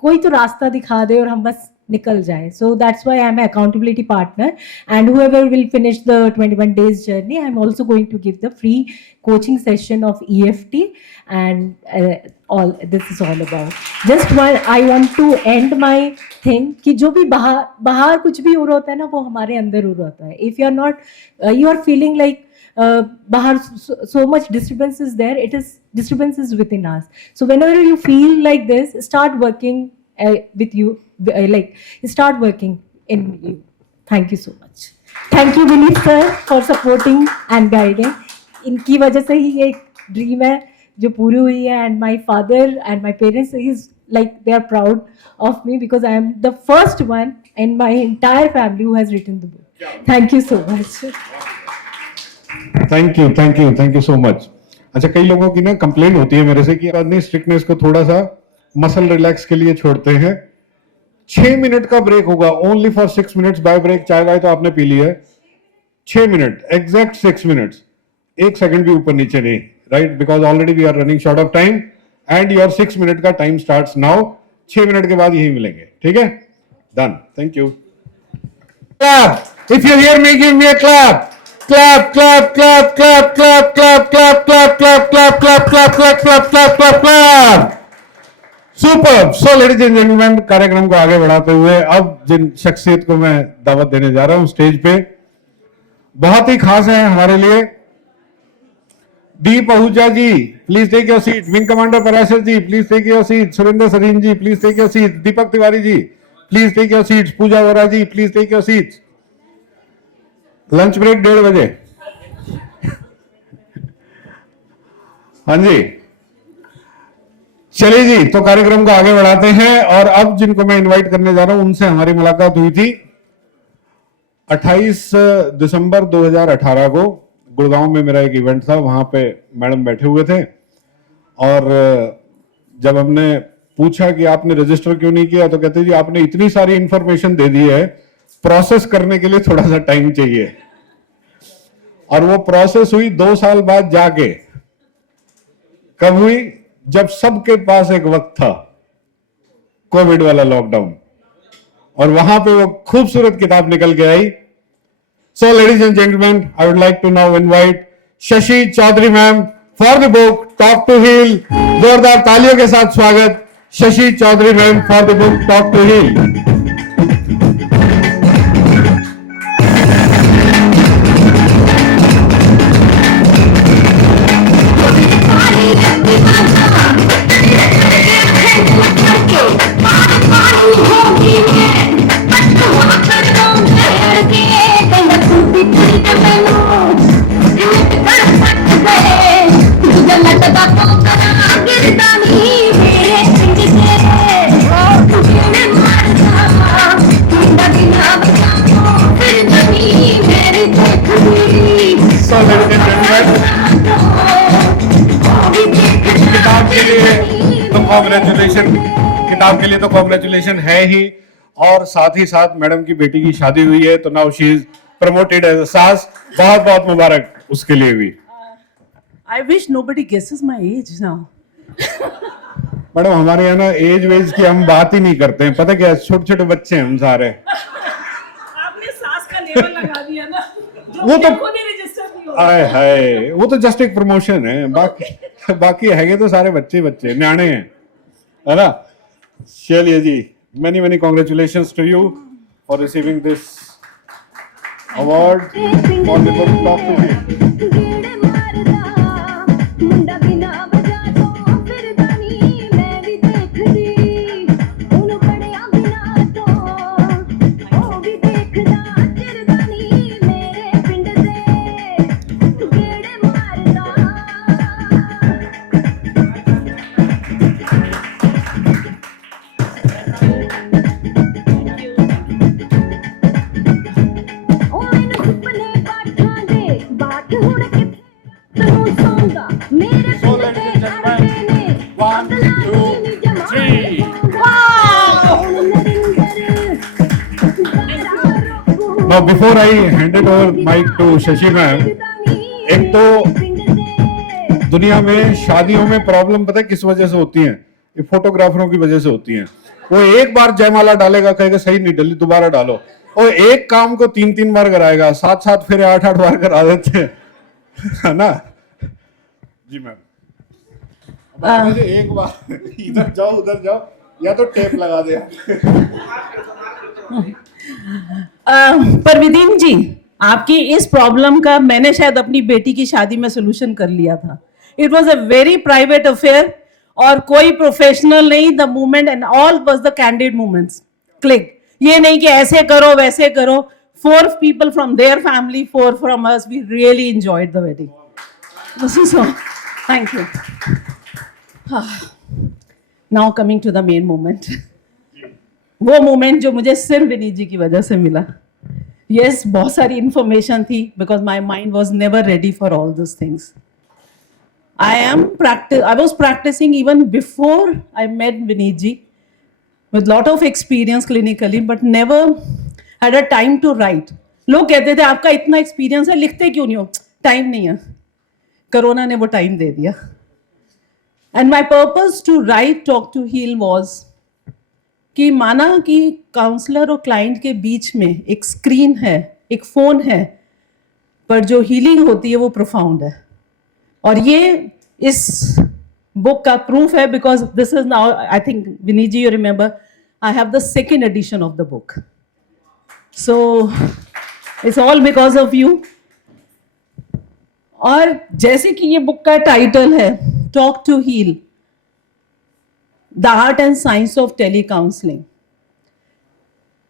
कोई तो रास्ता दिखा दे और हम बस निकल जाए. So that's why I am accountability partner, and whoever will finish the 21 days journey, I'm also going to give the free coaching session of EFT, and all this is all about. Just one, I want to end my thing कि जो भी बाहर कुछ भी हो रहा होता है ना, वो हमारे अंदर हो रहा होता है. If you are not, you are feeling like bahar so much disturbance is there, it is disturbances within us. So whenever you feel like this, start working with you, like start working in you. Thank you so much. Thank you Vineet sir for supporting and guiding. इनकी वजह से ही ये dream है जो पूरी हुई है. And my father and my parents is like they are proud of me because I am the first one in my entire family who has written the book. Thank you so much. Thank you so much. अच्छा, कई लोगों की ना complain होती है मेरे से कि अपनी स्ट्रिक्टनेस को थोड़ा सा मसल रिलैक्स के लिए छोड़ते हैं. 6 मिनट का ब्रेक होगा, ओनली फॉर 6 मिनट्स. बाय ब्रेक चाय वाय तो आपने पी ली है. 6 मिनट, एग्जैक्ट 6 मिनट्स, 1 सेकंड भी ऊपर नीचे नहीं, right? Because already we are running short of time and your 6 minute का टाइम स्टार्ट्स नाउ. 6 मिनट के बाद यही मिलेंगे, ठीक है? Done. Thank you. Clap if you hear me, give me a clap. Clap, clap, clap, clap, clap, clap, clap, clap, clap, clap, clap, clap, clap, clap, clap, clap, clap. Superb. So, ladies and gentlemen, कार्यक्रम को आगे बढ़ाते हुए अब जिन शख्सियत को मैं दावत देने जा रहा हूं स्टेज पे, बहुत ही खास है हमारे लिए. Deep Ahuja ji, please take your seat. Wing commander Parashar ji, please take your seat. Surendra Sareen ji, please take your seat. Deepak Tiwari ji, please take your seat. Pooja Vora ji, please take your seat. Lunch break 1:30 बजे. हाँ जी, चलिए जी, तो कार्यक्रम को आगे बढ़ाते हैं. और अब जिनको मैं इनवाइट करने जा रहा हूं उनसे हमारी मुलाकात हुई थी 28 दिसंबर 2018 को. गुड़गांव में मेरा एक इवेंट था, वहां पे मैडम बैठे हुए थे और जब हमने पूछा कि आपने रजिस्टर क्यों नहीं किया, तो कहते जी आपने इतनी सारी इंफॉर्मेशन दे दी है, प्रोसेस करने के लिए थोड़ा सा टाइम चाहिए. और वो प्रोसेस हुई 2 साल बाद जाके. कब हुई? जब सबके पास एक वक्त था, कोविड वाला लॉकडाउन, और वहां पे वो खूबसूरत किताब निकल के आई. So ladies and gentleman, I would like to now invite Shashi Chaudhary ma'am for the book talk to heal. जोरदार तालियों के साथ स्वागत Shashi Chaudhary ma'am for the book talk to heal. Girda nahi mere sing se, congratulation, किताब के लिए तो कॉन्ग्रेचुलेशन है ही, और साथ ही साथ मैडम की बेटी की शादी हुई है, तो now she is promoted as a saas. बहुत बहुत मुबारक उसके लिए भी। I wish nobody guesses my age now. Madam हमारे यहाँ ना एज वेज की हम बात ही नहीं करते हैं, पता क्या, छोटे छोटे बच्चे हैं हम सारे। आपने सास का लेवल लगा दिया ना, जो वो तो खुद ही रजिस्टर नहीं हो। आए हाय, वो तो जस्ट एक प्रमोशन है, बाकी है तो सारे बच्चे बच्चे न्याणे हैं, है ना। चलिए जी, many many congratulations to you for receiving this award for the book Talk to Me। Now before I hand it over mic to Shashi ma'am, एक तो दुनिया में शादियों में प्रॉब्लम पता है किस वजह से होती है? ये फोटोग्राफरों की वजह से होती है। वो एक बार जयमाला डालेगा, कहेगा सही नहीं डली, दोबारा डालो, और एक काम को 3-3 बार कराएगा, 7-7 फिर 8-8 बार करा देते हैं, है ना जी मैम। एक बार इधर जाओ उधर जाओ, या तो टेप लगा दे। परविदीन जी, आपकी इस प्रॉब्लम का मैंने शायद अपनी बेटी की शादी में सोल्यूशन कर लिया था। It was a very private affair, और कोई प्रोफेशनल नहीं, the movement and all was the candid movements, click. ये नहीं कि ऐसे करो वैसे करो, 4 people from their family, 4 from us, we really enjoyed the wedding. So, thank you. Now coming to the main moment. वो मोमेंट जो मुझे सिर्फ विनीत जी की वजह से मिला। यस, बहुत सारी इंफॉर्मेशन थी, because my mind was never ready for all this things. I was practicing even before I met Vineet ji, with lot of experience clinically, but never had a time to write. लोग कहते थे आपका इतना experience है, लिखते क्यों नहीं हो? टाइम नहीं है। कोरोना ने वो टाइम दे दिया। And my purpose to write Talk to Heal was कि माना कि काउंसलर और क्लाइंट के बीच में एक स्क्रीन है, एक फोन है, पर जो हीलिंग होती है वो प्रोफाउंड है। और ये इस बुक का प्रूफ है, because this is now, I think Vineet ji, you remember, I have the second edition of the book, so it's all because of you. और जैसे कि ये बुक का टाइटल है talk to heal, the art and science of tele counselling.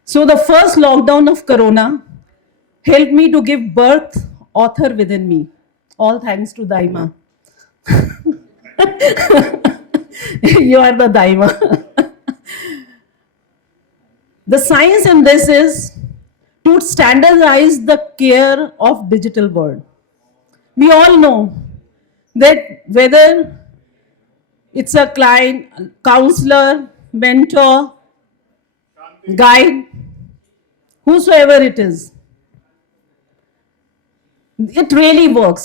So the first lockdown of corona helped me to give birth author within me. All thanks to Daima. You are the Daima. The science in this is to standardize the care of digital world. We all know that whether it's a client, counselor, mentor, guide, whosoever it is, it really works.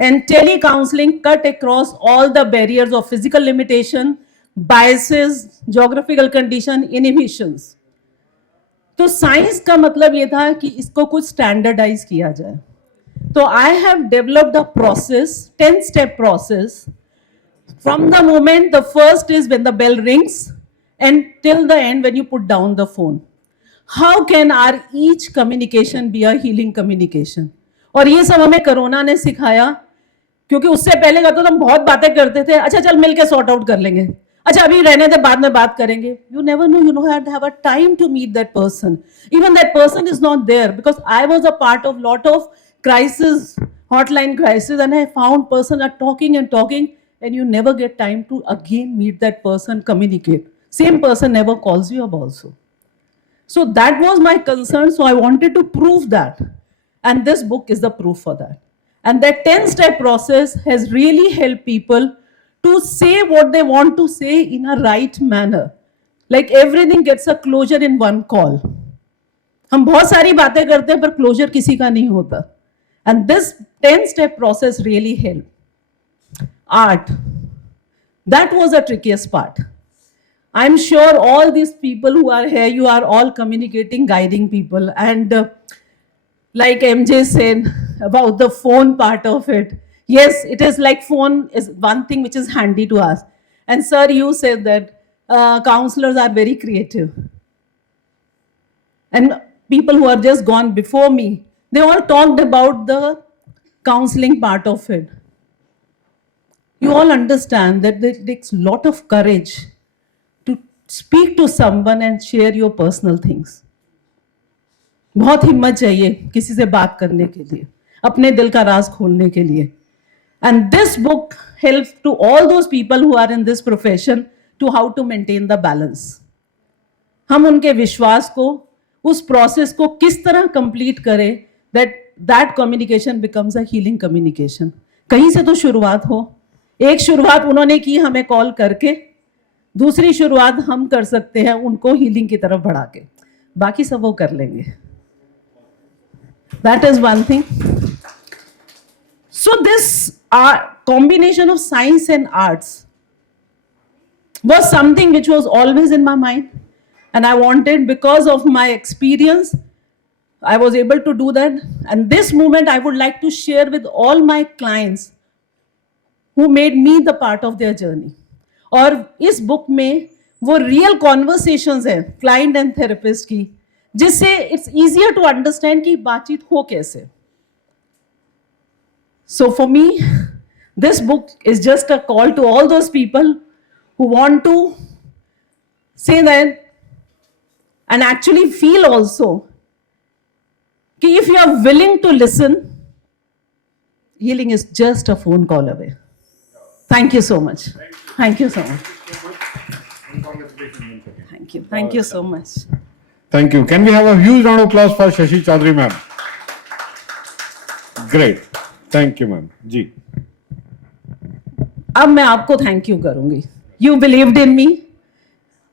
And telecounseling cut across all the barriers of physical limitation, biases, geographical condition, inhibitions. तो science का मतलब ये था कि इसको कुछ standardise किया जाए। तो I have developed a process, 10-step process. From the moment, the first is when the bell rings and till the end when you put down the phone. How can our each communication be a healing communication? और ये सब हमें corona ने सिखाया, क्योंकि उससे पहले का तो हम बहुत बातें करते थे, अच्छा चल मिलके सॉर्ट आउट कर लेंगे, अच्छा अभी रहने दे बाद में बात करेंगे। You never know, you know have to have a time to meet that person, even that person is not there, because I was a part of lot of crisis, hotline crisis, and I found person are talking and talking, and you never get time to again meet that person, communicate. Same person never calls you up also. So that was my concern. So I wanted to prove that. And this book is the proof for that. And that 10-step process has really helped people to say what they want to say in a right manner. Like everything gets a closure in one call. हम बहुत सारी बातें करते हैं पर closure किसी का नहीं होता. And this 10-step process really helped. Art. That was the trickiest part. I'm sure all these people who are here, you are all communicating, guiding people. And like MJ said about the phone part of it, yes, it is like phone is one thing which is handy to us. And sir, you said that counselors are very creative. And people who are just gone before me, they all talked about the counseling part of it. You all understand that it takes a lot of courage to speak to someone and share your personal things. बहुत हिम्मत चाहिए किसी से बात करने के लिए, अपने दिल का राज खोलने के लिए. And this book helps to all those people who are in this profession to how to maintain the balance. हम उनके विश्वास को, उस प्रोसेस को किस तरह कंप्लीट करें that communication becomes a healing communication. कहीं से तो शुरुआत हो. एक शुरुआत उन्होंने की हमें कॉल करके, दूसरी शुरुआत हम कर सकते हैं उनको हीलिंग की तरफ बढ़ा के. बाकी सब वो कर लेंगे. That is one thing. So this combination of science and arts was something which was always in my mind. And I wanted, because of my experience, I was able to do that. And this moment I would like to share with all my clients who made me the part of their journey. और इस book में वो real conversations है client and therapist की, जिससे it's easier to understand कि बातचीत हो कैसे. So for me, this book is just a call to all those people who want to say that and actually feel also कि if you are willing to listen, healing is just a phone call away. Thank you so much. Thank you so much. Thank you. Thank you so much. Thank you. Can we have a huge round of applause for Shashi Chaudhary ma'am? Great. Thank you ma'am. जी. अब मैं आपको thank you करूंगी. You believed in me.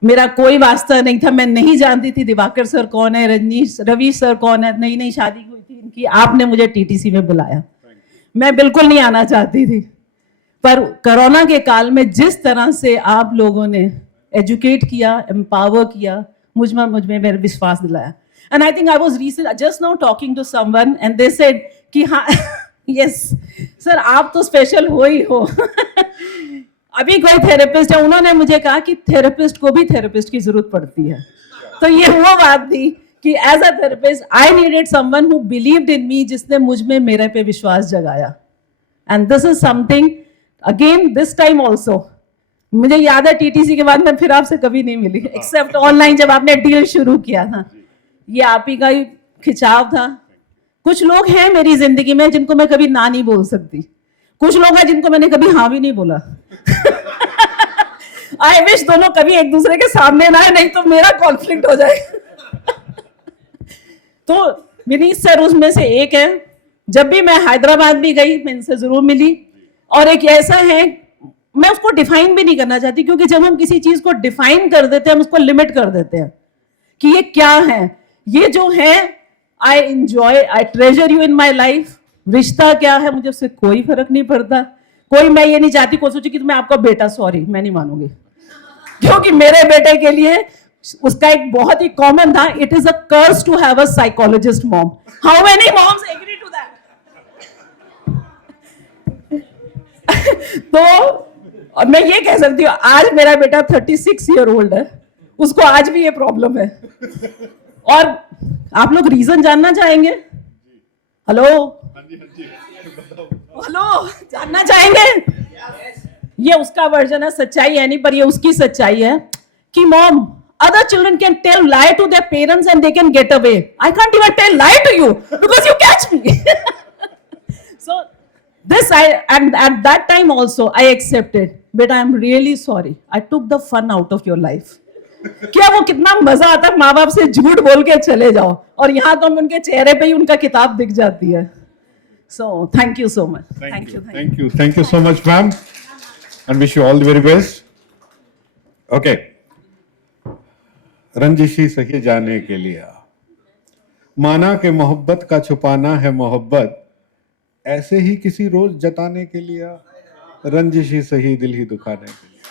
मेरा कोई वास्ता नहीं था, मैं नहीं जानती थी दिवाकर सर कौन है, रवि सर कौन है, नई नई शादी हुई थी इनकी, आपने मुझे टीटीसी में बुलाया. मैं बिल्कुल नहीं आना चाहती थी, पर कोरोना के काल में जिस तरह से आप लोगों ने एजुकेट किया, एम्पावर किया, मुझ में मेरा विश्वास दिलाया. And I think I was recent just now talking to someone and they said कि हाँ यस सर आप तो स्पेशल हो ही हो. अभी कोई थेरेपिस्ट है, उन्होंने मुझे कहा कि थेरेपिस्ट को भी थेरेपिस्ट की जरूरत पड़ती है. तो ये वो बात थी कि as a therapist I needed someone who believed in me, जिसने मुझ में मेरे पे विश्वास जगाया. And this is something again this time also. मुझे याद है टीटीसी के बाद मैं फिर आपसे कभी नहीं मिली एक्सेप्ट ऑनलाइन जब आपने डील शुरू किया था. ये आप ही का ही खिंचाव था. कुछ लोग हैं मेरी जिंदगी में जिनको मैं कभी ना नहीं बोल सकती, कुछ लोग हैं जिनको मैंने कभी हाँ भी नहीं बोला. आई विश दोनों कभी एक दूसरे के सामने ना आए, नहीं तो मेरा कॉन्फ्लिक्ट हो जाए. तो विनीत सर उसमें से एक है. जब भी मैं हैदराबाद भी गई मैं इनसे जरूर मिली. और एक ऐसा है, मैं उसको डिफाइन भी नहीं करना चाहती, क्योंकि जब हम किसी चीज को डिफाइन कर देते हैं हम उसको लिमिट कर देते हैं कि ये क्या है. ये जो है I enjoy, I treasure you in my life. रिश्ता क्या है मुझे उससे कोई फर्क नहीं पड़ता. कोई, मैं ये नहीं चाहती कोई सोचे कि मैं आपका बेटा, सॉरी मैं नहीं मानूंगी, क्योंकि मेरे बेटे के लिए उसका एक बहुत ही कॉमन था, it is a curse to have a psychologist mom. How many moms agree to that? तो मैं ये कह सकती हूँ आज मेरा बेटा 36 ईयर ओल्ड है, उसको आज भी ये प्रॉब्लम है. और आप लोग रीजन जानना चाहेंगे? हेलो हेलो, जानना चाहेंगे? ये उसका वर्जन है, सच्चाई है नहीं पर ये उसकी सच्चाई है कि mom, other children can tell lie to their parents and they can get away. I can't even tell lie to you because you catch me. So this and at that time also I accepted, but I am really sorry. I took the fun out of your life. क्या वो कितना मजा आता है माँ बाप से झूठ बोल के चले जाओ, और यहाँ तो उनके चेहरे पे ही उनका किताब दिख जाती है. So thank you so much. Thank you so much, ma'am. and wish you all the very best. Okay. रंजिशी सही जाने के लिए माना के मोहब्बत का छुपाना है मोहब्बत, ऐसे ही किसी रोज जताने के लिए रंजिशी सही दिल ही दुखाने के लिए.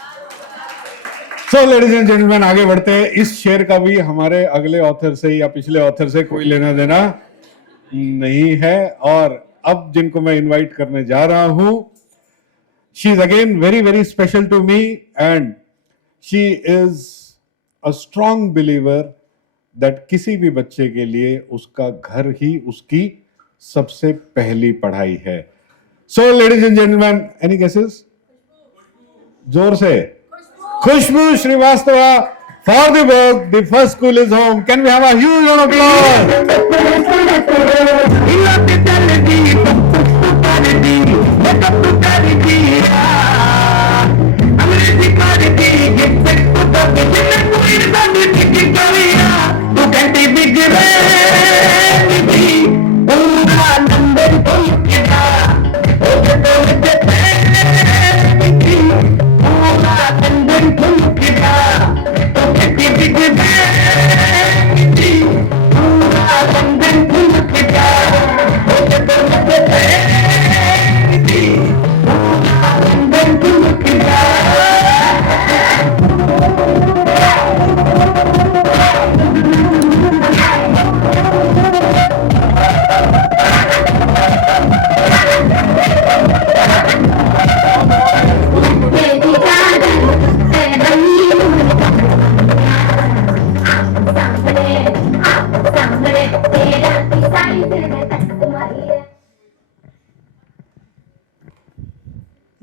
सो लेडीज एंड जेंटलमैन, आगे बढ़ते हैं. इस शेर का भी हमारे अगले ऑथर से या पिछले ऑथर से कोई लेना देना नहीं है. और अब जिनको मैं इनवाइट करने जा रहा हूं, she is again very very special to me and she is a strong believer that किसी भी बच्चे के लिए उसका घर ही उसकी सबसे पहली पढ़ाई है. सो ladies and gentleman, any guesses? जोर से. खुशबू Srivastava for the book The First School is Home. Can we have a huge round of applause?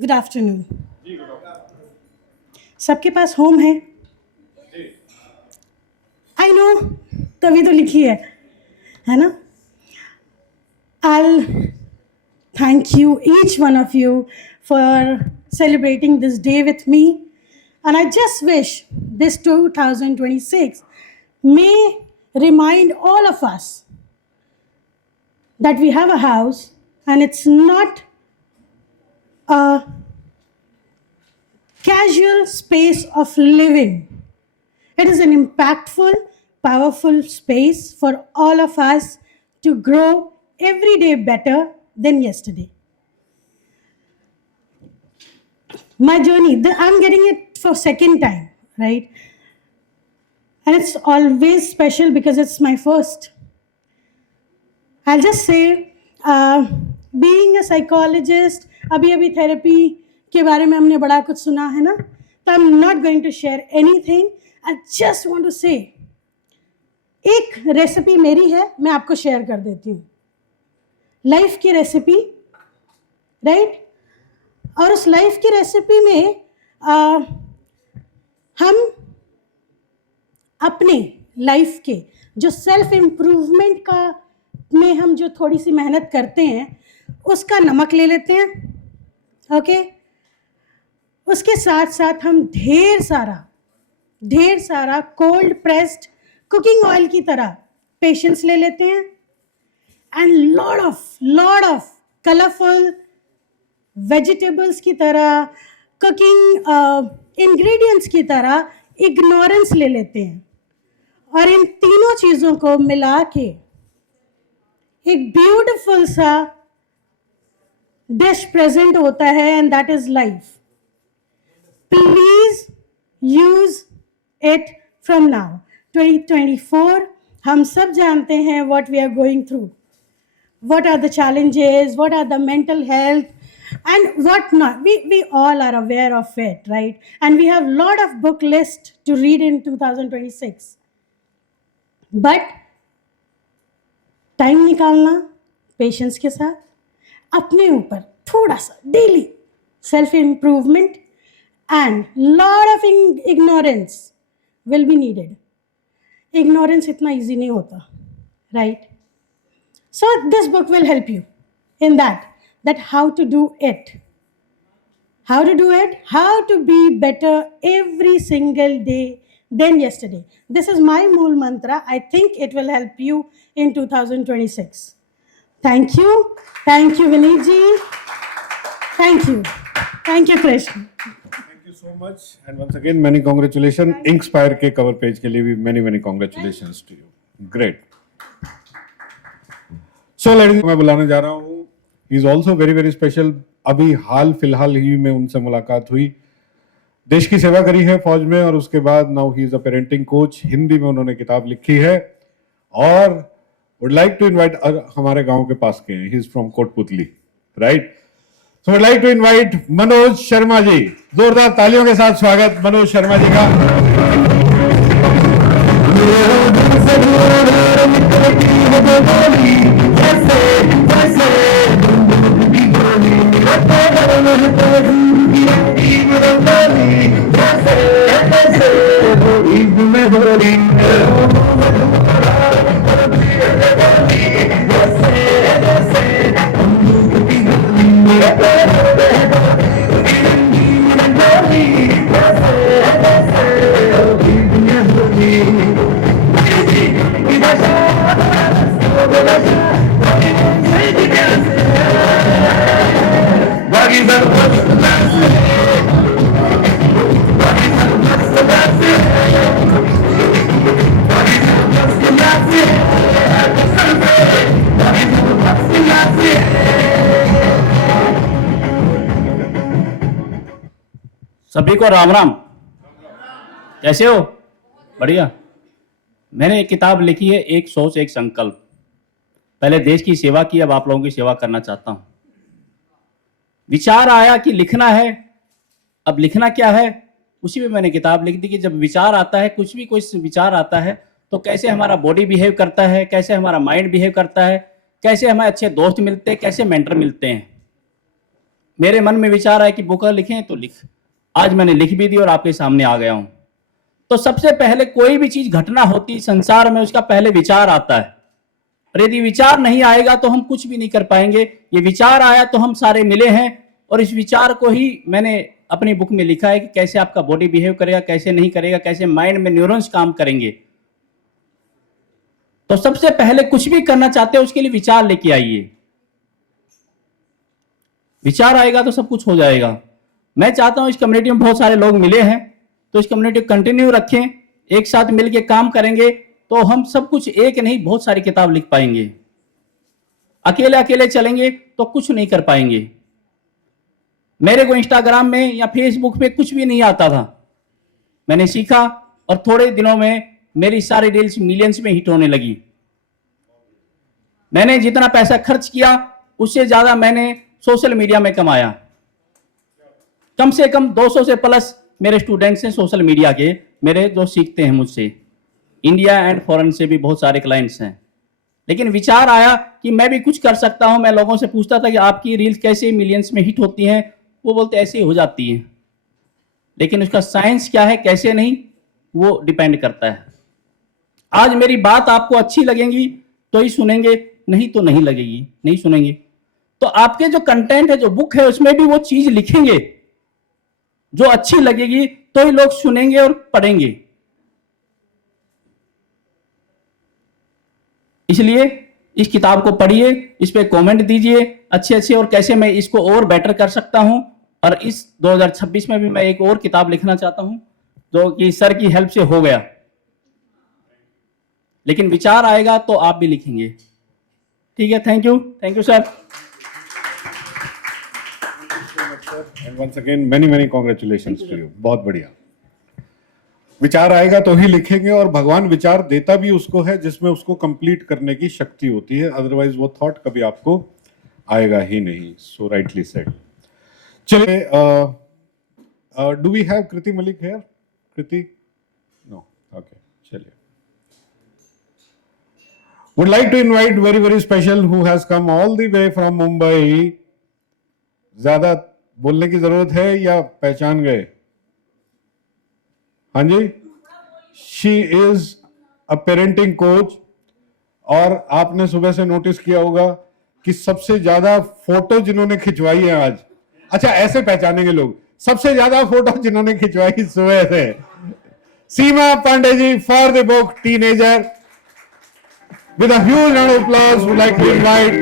Good afternoon. सबके पास होम है? आई नो, तभी तो लिखी है ना? I'll thank you, each one of you, for celebrating this day with me. And I just wish this 2026 may remind all of us that we have a house and it's not a casual space of living. It is an impactful, powerful space for all of us to grow every day better than yesterday. My journey, I'm getting it for second time, right? And it's always special because it's my first. I'll just say, being a psychologist, अभी therapy के बारे में हमने बड़ा कुछ सुना है ना, तो I'm not going to share anything. I just want to say, एक रेसिपी मेरी है, मैं आपको शेयर कर देती हूँ. लाइफ की रेसिपी, राइट? और उस लाइफ की रेसिपी में हम अपने लाइफ के जो सेल्फ इम्प्रूवमेंट का में हम जो थोड़ी सी मेहनत करते हैं, उसका नमक ले लेते हैं. ओके? उसके साथ साथ हम ढेर सारा कोल्ड प्रेस्ड कुकिंग ऑयल की तरह पेशेंस ले लेते हैं and lot of colourful vegetables की तरह, कुकिंग इंग्रेडिएंट्स की तरह इग्नोरेंस ले लेते हैं. और इन तीनों चीज़ों को मिला के एक ब्यूटीफुल सा डिश प्रेजेंट होता है and that is life. Please use it from now. 2024, हम सब जानते हैं what we are going through, what are the challenges, what are the mental health and what not. We all are aware of it, right? And we have lot of book list to read in 2026. But time निकालना patience के साथ, अपने ऊपर थोड़ा सा daily self improvement and lot of ignorance will be needed. Ignorance इतना easy नहीं होता, right? So this book will help you in that how to do it, how to be better every single day than yesterday. This is my mool mantra. I think it will help you in 2026. Thank you, Vineet ji. Thank you, Krishna. so much and once again many congratulations. Inkspire के cover page के लिए भी many congratulations to you. Great. So ladies, मैं बुलाने जा रहा हूँ. He is also very special. अभी हाल फिलहाल ही में उनसे मुलाकात हुई. देश की सेवा करी है फौज में और उसके बाद now he is a parenting coach. Hindi में उन्होंने किताब लिखी है और वुड लाइक टू इनवाइट, हमारे गांव के पास के हैं. He is from Kotputli, right? So I'd like to invite Manoj Sharma ji. जोरदार तालियों के साथ स्वागत मनोज शर्मा जी का. सभी को राम राम. कैसे हो? बढ़िया. मैंने एक किताब लिखी है, एक सोच एक संकल्प. पहले देश की सेवा की, अब आप लोगों की सेवा करना चाहता हूं. विचार आया कि लिखना है. अब लिखना क्या है, उसी में मैंने किताब लिख दी कि जब विचार आता है, कुछ भी कोई विचार आता है, तो कैसे हमारा बॉडी बिहेव करता है, कैसे हमारा माइंड बिहेव करता है, कैसे हमारे अच्छे दोस्त मिलते हैं, कैसे मेंटर मिलते हैं. मेरे मन में विचार आया कि बुक लिखें तो लिख. आज मैंने लिख भी दी और आपके सामने आ गया हूं. तो सबसे पहले कोई भी चीज घटना होती संसार में, उसका पहले विचार आता है. और यदि विचार नहीं आएगा तो हम कुछ भी नहीं कर पाएंगे. ये विचार आया तो हम सारे मिले हैं और इस विचार को ही मैंने अपनी बुक में लिखा है कि कैसे आपका बॉडी बिहेव करेगा, कैसे नहीं करेगा, कैसे माइंड में न्यूरॉन्स काम करेंगे. तो सबसे पहले कुछ भी करना चाहते हैं उसके लिए विचार लेके आइए. विचार आएगा तो सब कुछ हो जाएगा. मैं चाहता हूं इस कम्युनिटी में बहुत सारे लोग मिले हैं तो इस कम्युनिटी को कंटिन्यू रखें. एक साथ मिलकर काम करेंगे तो हम सब कुछ, एक नहीं बहुत सारी किताब लिख पाएंगे. अकेले चलेंगे तो कुछ नहीं कर पाएंगे. मेरे को इंस्टाग्राम में या फेसबुक पे कुछ भी नहीं आता था. मैंने सीखा और थोड़े दिनों में मेरी सारी रील्स मिलियंस में हिट होने लगी. मैंने जितना पैसा खर्च किया उससे ज्यादा मैंने सोशल मीडिया में कमाया. कम से कम 200 से प्लस मेरे स्टूडेंट्स हैं सोशल मीडिया के, मेरे जो सीखते हैं मुझसे. इंडिया एंड फॉरेन से भी बहुत सारे क्लाइंट्स हैं. लेकिन विचार आया कि मैं भी कुछ कर सकता हूं. मैं लोगों से पूछता था कि आपकी रील्स कैसे मिलियंस में हिट होती हैं. वो बोलते ऐसे ही हो जाती हैं. लेकिन उसका साइंस क्या है, कैसे नहीं, वो डिपेंड करता है. आज मेरी बात आपको अच्छी लगेगी तो ही सुनेंगे, नहीं तो नहीं लगेगी, नहीं सुनेंगे. तो आपके जो कंटेंट है, जो बुक है, उसमें भी वो चीज लिखेंगे जो अच्छी लगेगी तो ही लोग सुनेंगे और पढ़ेंगे. इसलिए इस किताब को पढ़िए, इस पे कमेंट दीजिए अच्छे और कैसे मैं इसको और बेटर कर सकता हूं. और इस 2026 में भी मैं एक और किताब लिखना चाहता हूं जो कि सर की हेल्प से हो गया. लेकिन विचार आएगा तो आप भी लिखेंगे. ठीक है, thank you sir. And once again many congratulations to you. बहुत बढ़िया. विचार आएगा तो ही लिखेंगे और भगवान विचार देता भी उसको है जिसमें उसको कंप्लीट करने की शक्ति होती है. अदरवाइज वो थॉट कभी आपको आएगा ही नहीं. So rightly said. चलिए, do we have Kriti Malik here? Kriti? No. Okay, चलिए. Would like to invite very special who has come all the way from Mumbai. ज्यादा बोलने की जरूरत है या पहचान गए? हाँ जी. She is a parenting coach और आपने सुबह से नोटिस किया होगा कि सबसे ज्यादा फोटो जिन्होंने खिंचवाई है आज, अच्छा ऐसे पहचानेंगे लोग, सबसे ज्यादा फोटो जिन्होंने खिंचवाई सुबह से, Seema Pandey ji for the book teenager. With a huge round of applause, would like to invite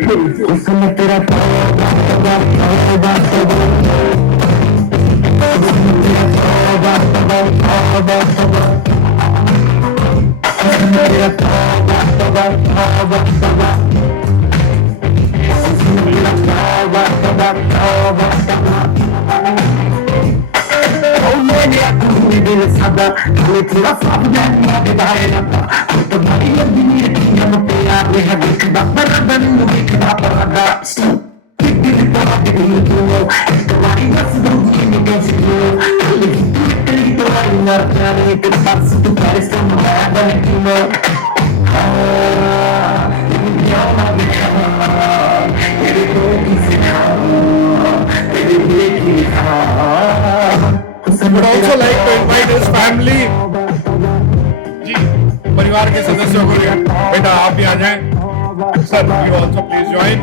would also like to invite his family. जी, परिवार के सदस्यों को बेटा आप भी आ जाएं. Sir, you also please join.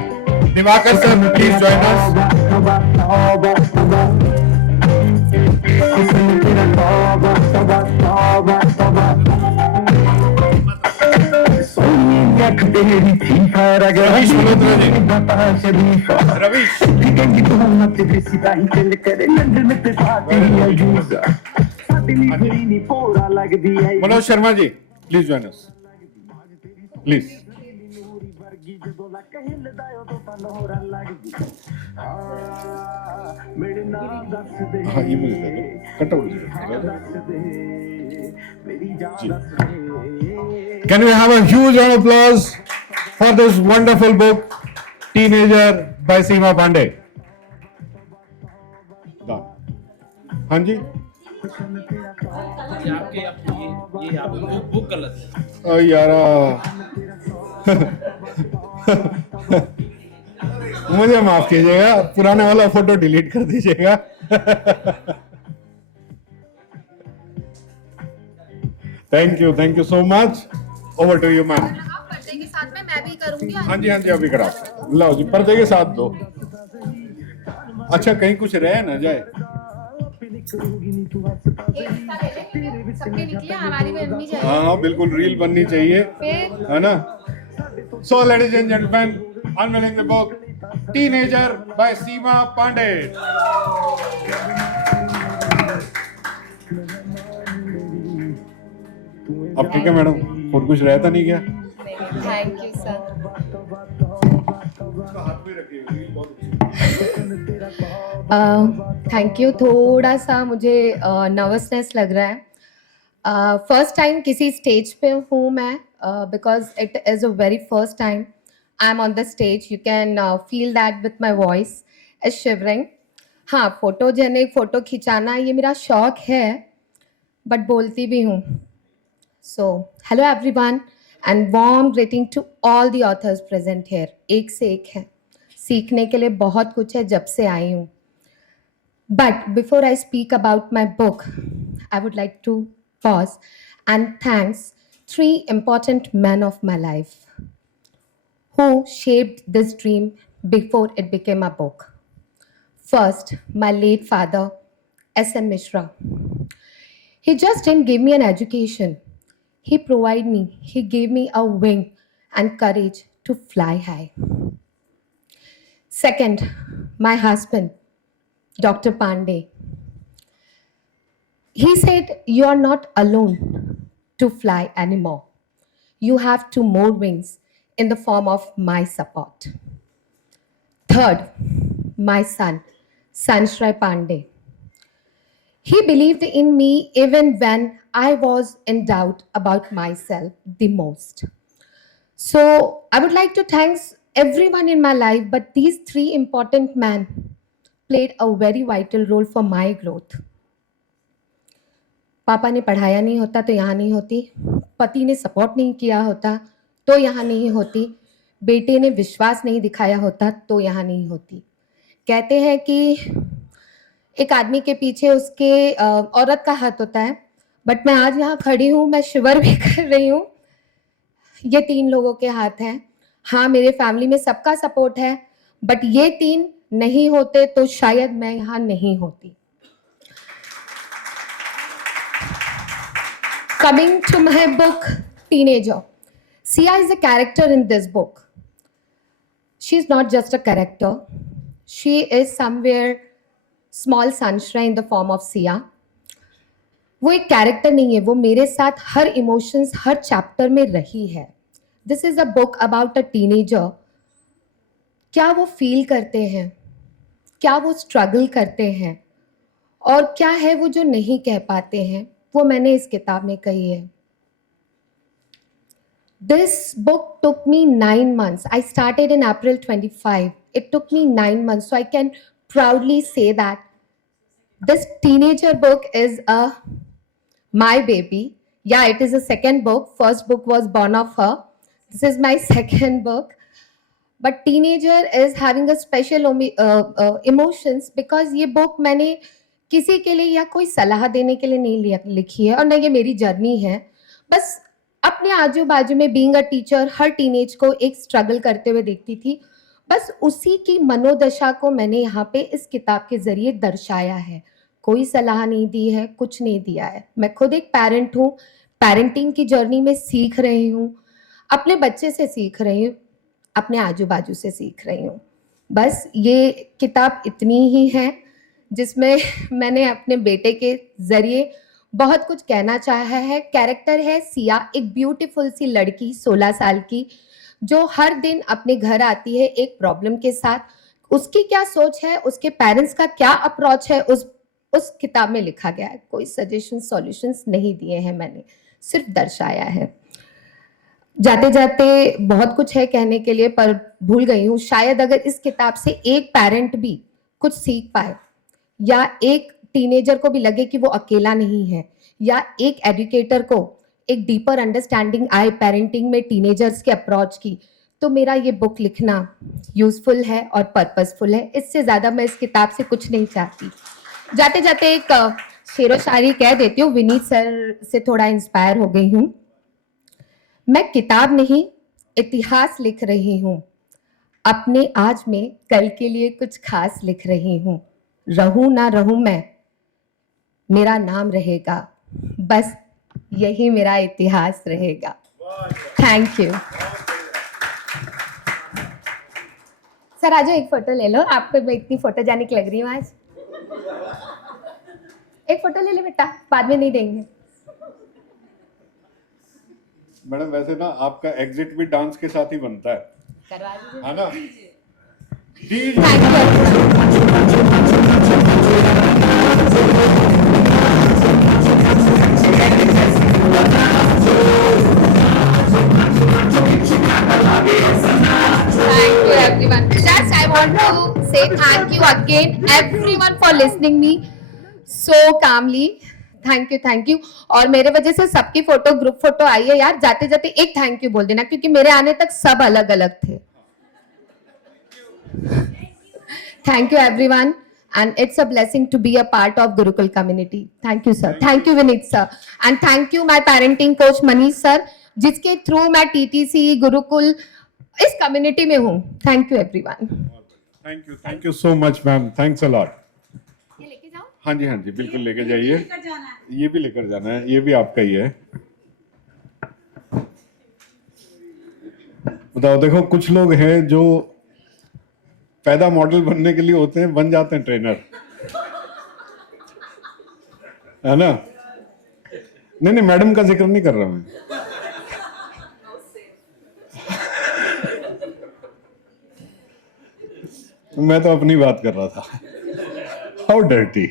Diwakar sir, please join us. Ravish Malhotra ji. Ravish. Manoj Sharma ji, please join us. Please. हाँ, ये मुझे दे दो. कट आउट जी. Can we have a huge round of applause for this wonderful book, Teenager by Seema Pandey? हाँ जी. ये आपकी book गलत है. ओ यारा. मुझे माफ कीजिएगा, पुराने वाला फोटो डिलीट कर दीजिएगा. Thank you so much. Over to you ma'am. पर्दे के साथ में मैं भी करूंगी. हाँ जी अभी करा. लाओ जी, पर्दे के साथ दो. अच्छा, कहीं कुछ रह ना जाए. सबके निकले, हमारी भी बननी चाहिए. हाँ बिल्कुल, रील बननी चाहिए, है ना. So ladies and gentlemen, unveiling the book Teenager by Seema Pandey. अब ठीक है मैडम, और कुछ रहता नहीं क्या? Thank you sir. Thank you. थोड़ा सा मुझे नर्वसनेस लग रहा है. फर्स्ट टाइम किसी स्टेज पे हूँ मैं, because it is a very first time I am on the stage. You can feel that with my voice is shivering. हाँ, फोटोजेनिक फ़ोटो खिंचाना ये मेरा शौक है, बट बोलती भी हूँ. So hello everyone and warm greeting to all the authors present here. एक से एक है, सीखने के लिए बहुत कुछ है जब से आई हूँ. But before I speak about my book, I would like to pause and thanks 3 important men of my life who shaped this dream before it became a book. First, my late father, S.N. Mishra. He just didn't give me an education. He provided me, he gave me a wing and courage to fly high. Second, my husband, Dr. Pandey. He said, "You are not alone to fly anymore. You have 2 more wings in the form of my support." Third, my son, Sanshray Pandey. He believed in me even when I was in doubt about myself the most. So I would like to thank everyone in my life, but these 3 important men played a very vital role for my growth. पापा ने पढ़ाया नहीं होता तो यहाँ नहीं होती. पति ने सपोर्ट नहीं किया होता तो यहाँ नहीं होती. बेटे ने विश्वास नहीं दिखाया होता तो यहाँ नहीं होती. कहते हैं कि एक आदमी के पीछे उसके औरत का हाथ होता है, बट मैं आज यहाँ खड़ी हूँ, मैं शिवर भी कर रही हूँ. ये 3 लोगों के हाथ हैं. हाँ, मेरे फैमिली में सबका सपोर्ट है, बट ये 3 नहीं होते तो शायद मैं यहाँ नहीं होती. Coming to my book, Teenager. Sia is a character in this book. She's not just a character. She is somewhere small sunshine in the form of Sia. वो एक कैरेक्टर नहीं है, वो मेरे साथ हर इमोशंस हर चैप्टर में रही है. This is a book about a teenager. क्या वो फील करते हैं, क्या वो स्ट्रगल करते हैं, और क्या है वो जो नहीं कह पाते हैं, वो मैंने इस किताब में कही है. This book took me 9 months. I started in April 25. It took me 9 months. So I can proudly say that this teenager book is my baby. Yeah, it is a second book. First book was Born of Her. This is my second book. But teenager is having a special emotions because ये book मैंने किसी के लिए या कोई सलाह देने के लिए नहीं लिखी है, और ना ये मेरी जर्नी है. बस अपने आजू बाजू में being a teacher her teenage को एक स्ट्रगल करते हुए देखती थी. बस उसी की मनोदशा को मैंने यहाँ पे इस किताब के जरिए दर्शाया है. कोई सलाह नहीं दी है, कुछ नहीं दिया है. मैं खुद एक पेरेंट हूँ, पेरेंटिंग की जर्नी में सीख रही हूँ, अपने बच्चे से सीख रही हूँ, अपने आजू बाजू से सीख रही हूँ. बस ये किताब इतनी ही है जिसमें मैंने अपने बेटे के जरिए बहुत कुछ कहना चाहा है. कैरेक्टर है सिया, एक ब्यूटीफुल सी लड़की 16 साल की, जो हर दिन अपने घर आती है एक प्रॉब्लम के साथ. उसकी क्या सोच है, उसके पेरेंट्स का क्या अप्रोच है, उस किताब में लिखा गया है. कोई सजेशन सॉल्यूशंस नहीं दिए हैं मैंने, सिर्फ दर्शाया है. जाते जाते बहुत कुछ है कहने के लिए, पर भूल गई हूँ. शायद अगर इस किताब से एक पेरेंट भी कुछ सीख पाए, या एक टीनेजर को भी लगे कि वो अकेला नहीं है, या एक एजुकेटर को एक डीपर अंडरस्टैंडिंग आए पेरेंटिंग में टीनेजर्स के अप्रोच की, तो मेरा ये बुक लिखना यूजफुल है और पर्पसफुल है. इससे ज़्यादा मैं इस किताब से कुछ नहीं चाहती. जाते जाते एक शेरो शायरी कह देती हूँ. विनीत सर से थोड़ा इंस्पायर हो गई हूँ. मैं किताब नहीं इतिहास लिख रही हूँ, अपने आज में कल के लिए कुछ खास लिख रही हूँ. रहूं ना रहूं मैं, मेरा नाम रहेगा, बस यही मेरा इतिहास रहेगा. Thank you sir. आज एक फोटो ले लो. आपको मैं इतनी फोटो जाने की लग रही हूँ आज. एक फोटो ले ले बेटा, बाद में नहीं देंगे. मैडम वैसे ना आपका एग्जिट भी डांस के साथ ही बनता है, करवा दीजिए. है ना? Thank you everyone. Just I want to say thank you again everyone for listening me so calmly. Thank you. और मेरे वजह से सबकी फोटो ग्रुप फोटो आई है यार. जाते जाते एक थैंक यू बोल देना, क्योंकि मेरे आने तक सब अलग अलग थे. Thank you everyone, and it's a blessing to be a part of Gurukul community. Thank you sir. Thank you Vinit sir, and thank you my parenting coach Manish sir, जिसके थ्रू मैं TTC गुरुकुल इस community में हूँ. Thank you everyone. Thank you so much ma'am. Thanks a lot. ये लेके जाओ. हाँ जी बिल्कुल लेके जाइए. ये भी लेकर जाना है, ये भी आपका ही है. बताओ, देखो कुछ लोग हैं जो पैदा मॉडल बनने के लिए होते हैं, बन जाते हैं ट्रेनर, है ना? नहीं मैडम का जिक्र नहीं कर रहा मैं. मैं तो अपनी बात कर रहा था. How dirty.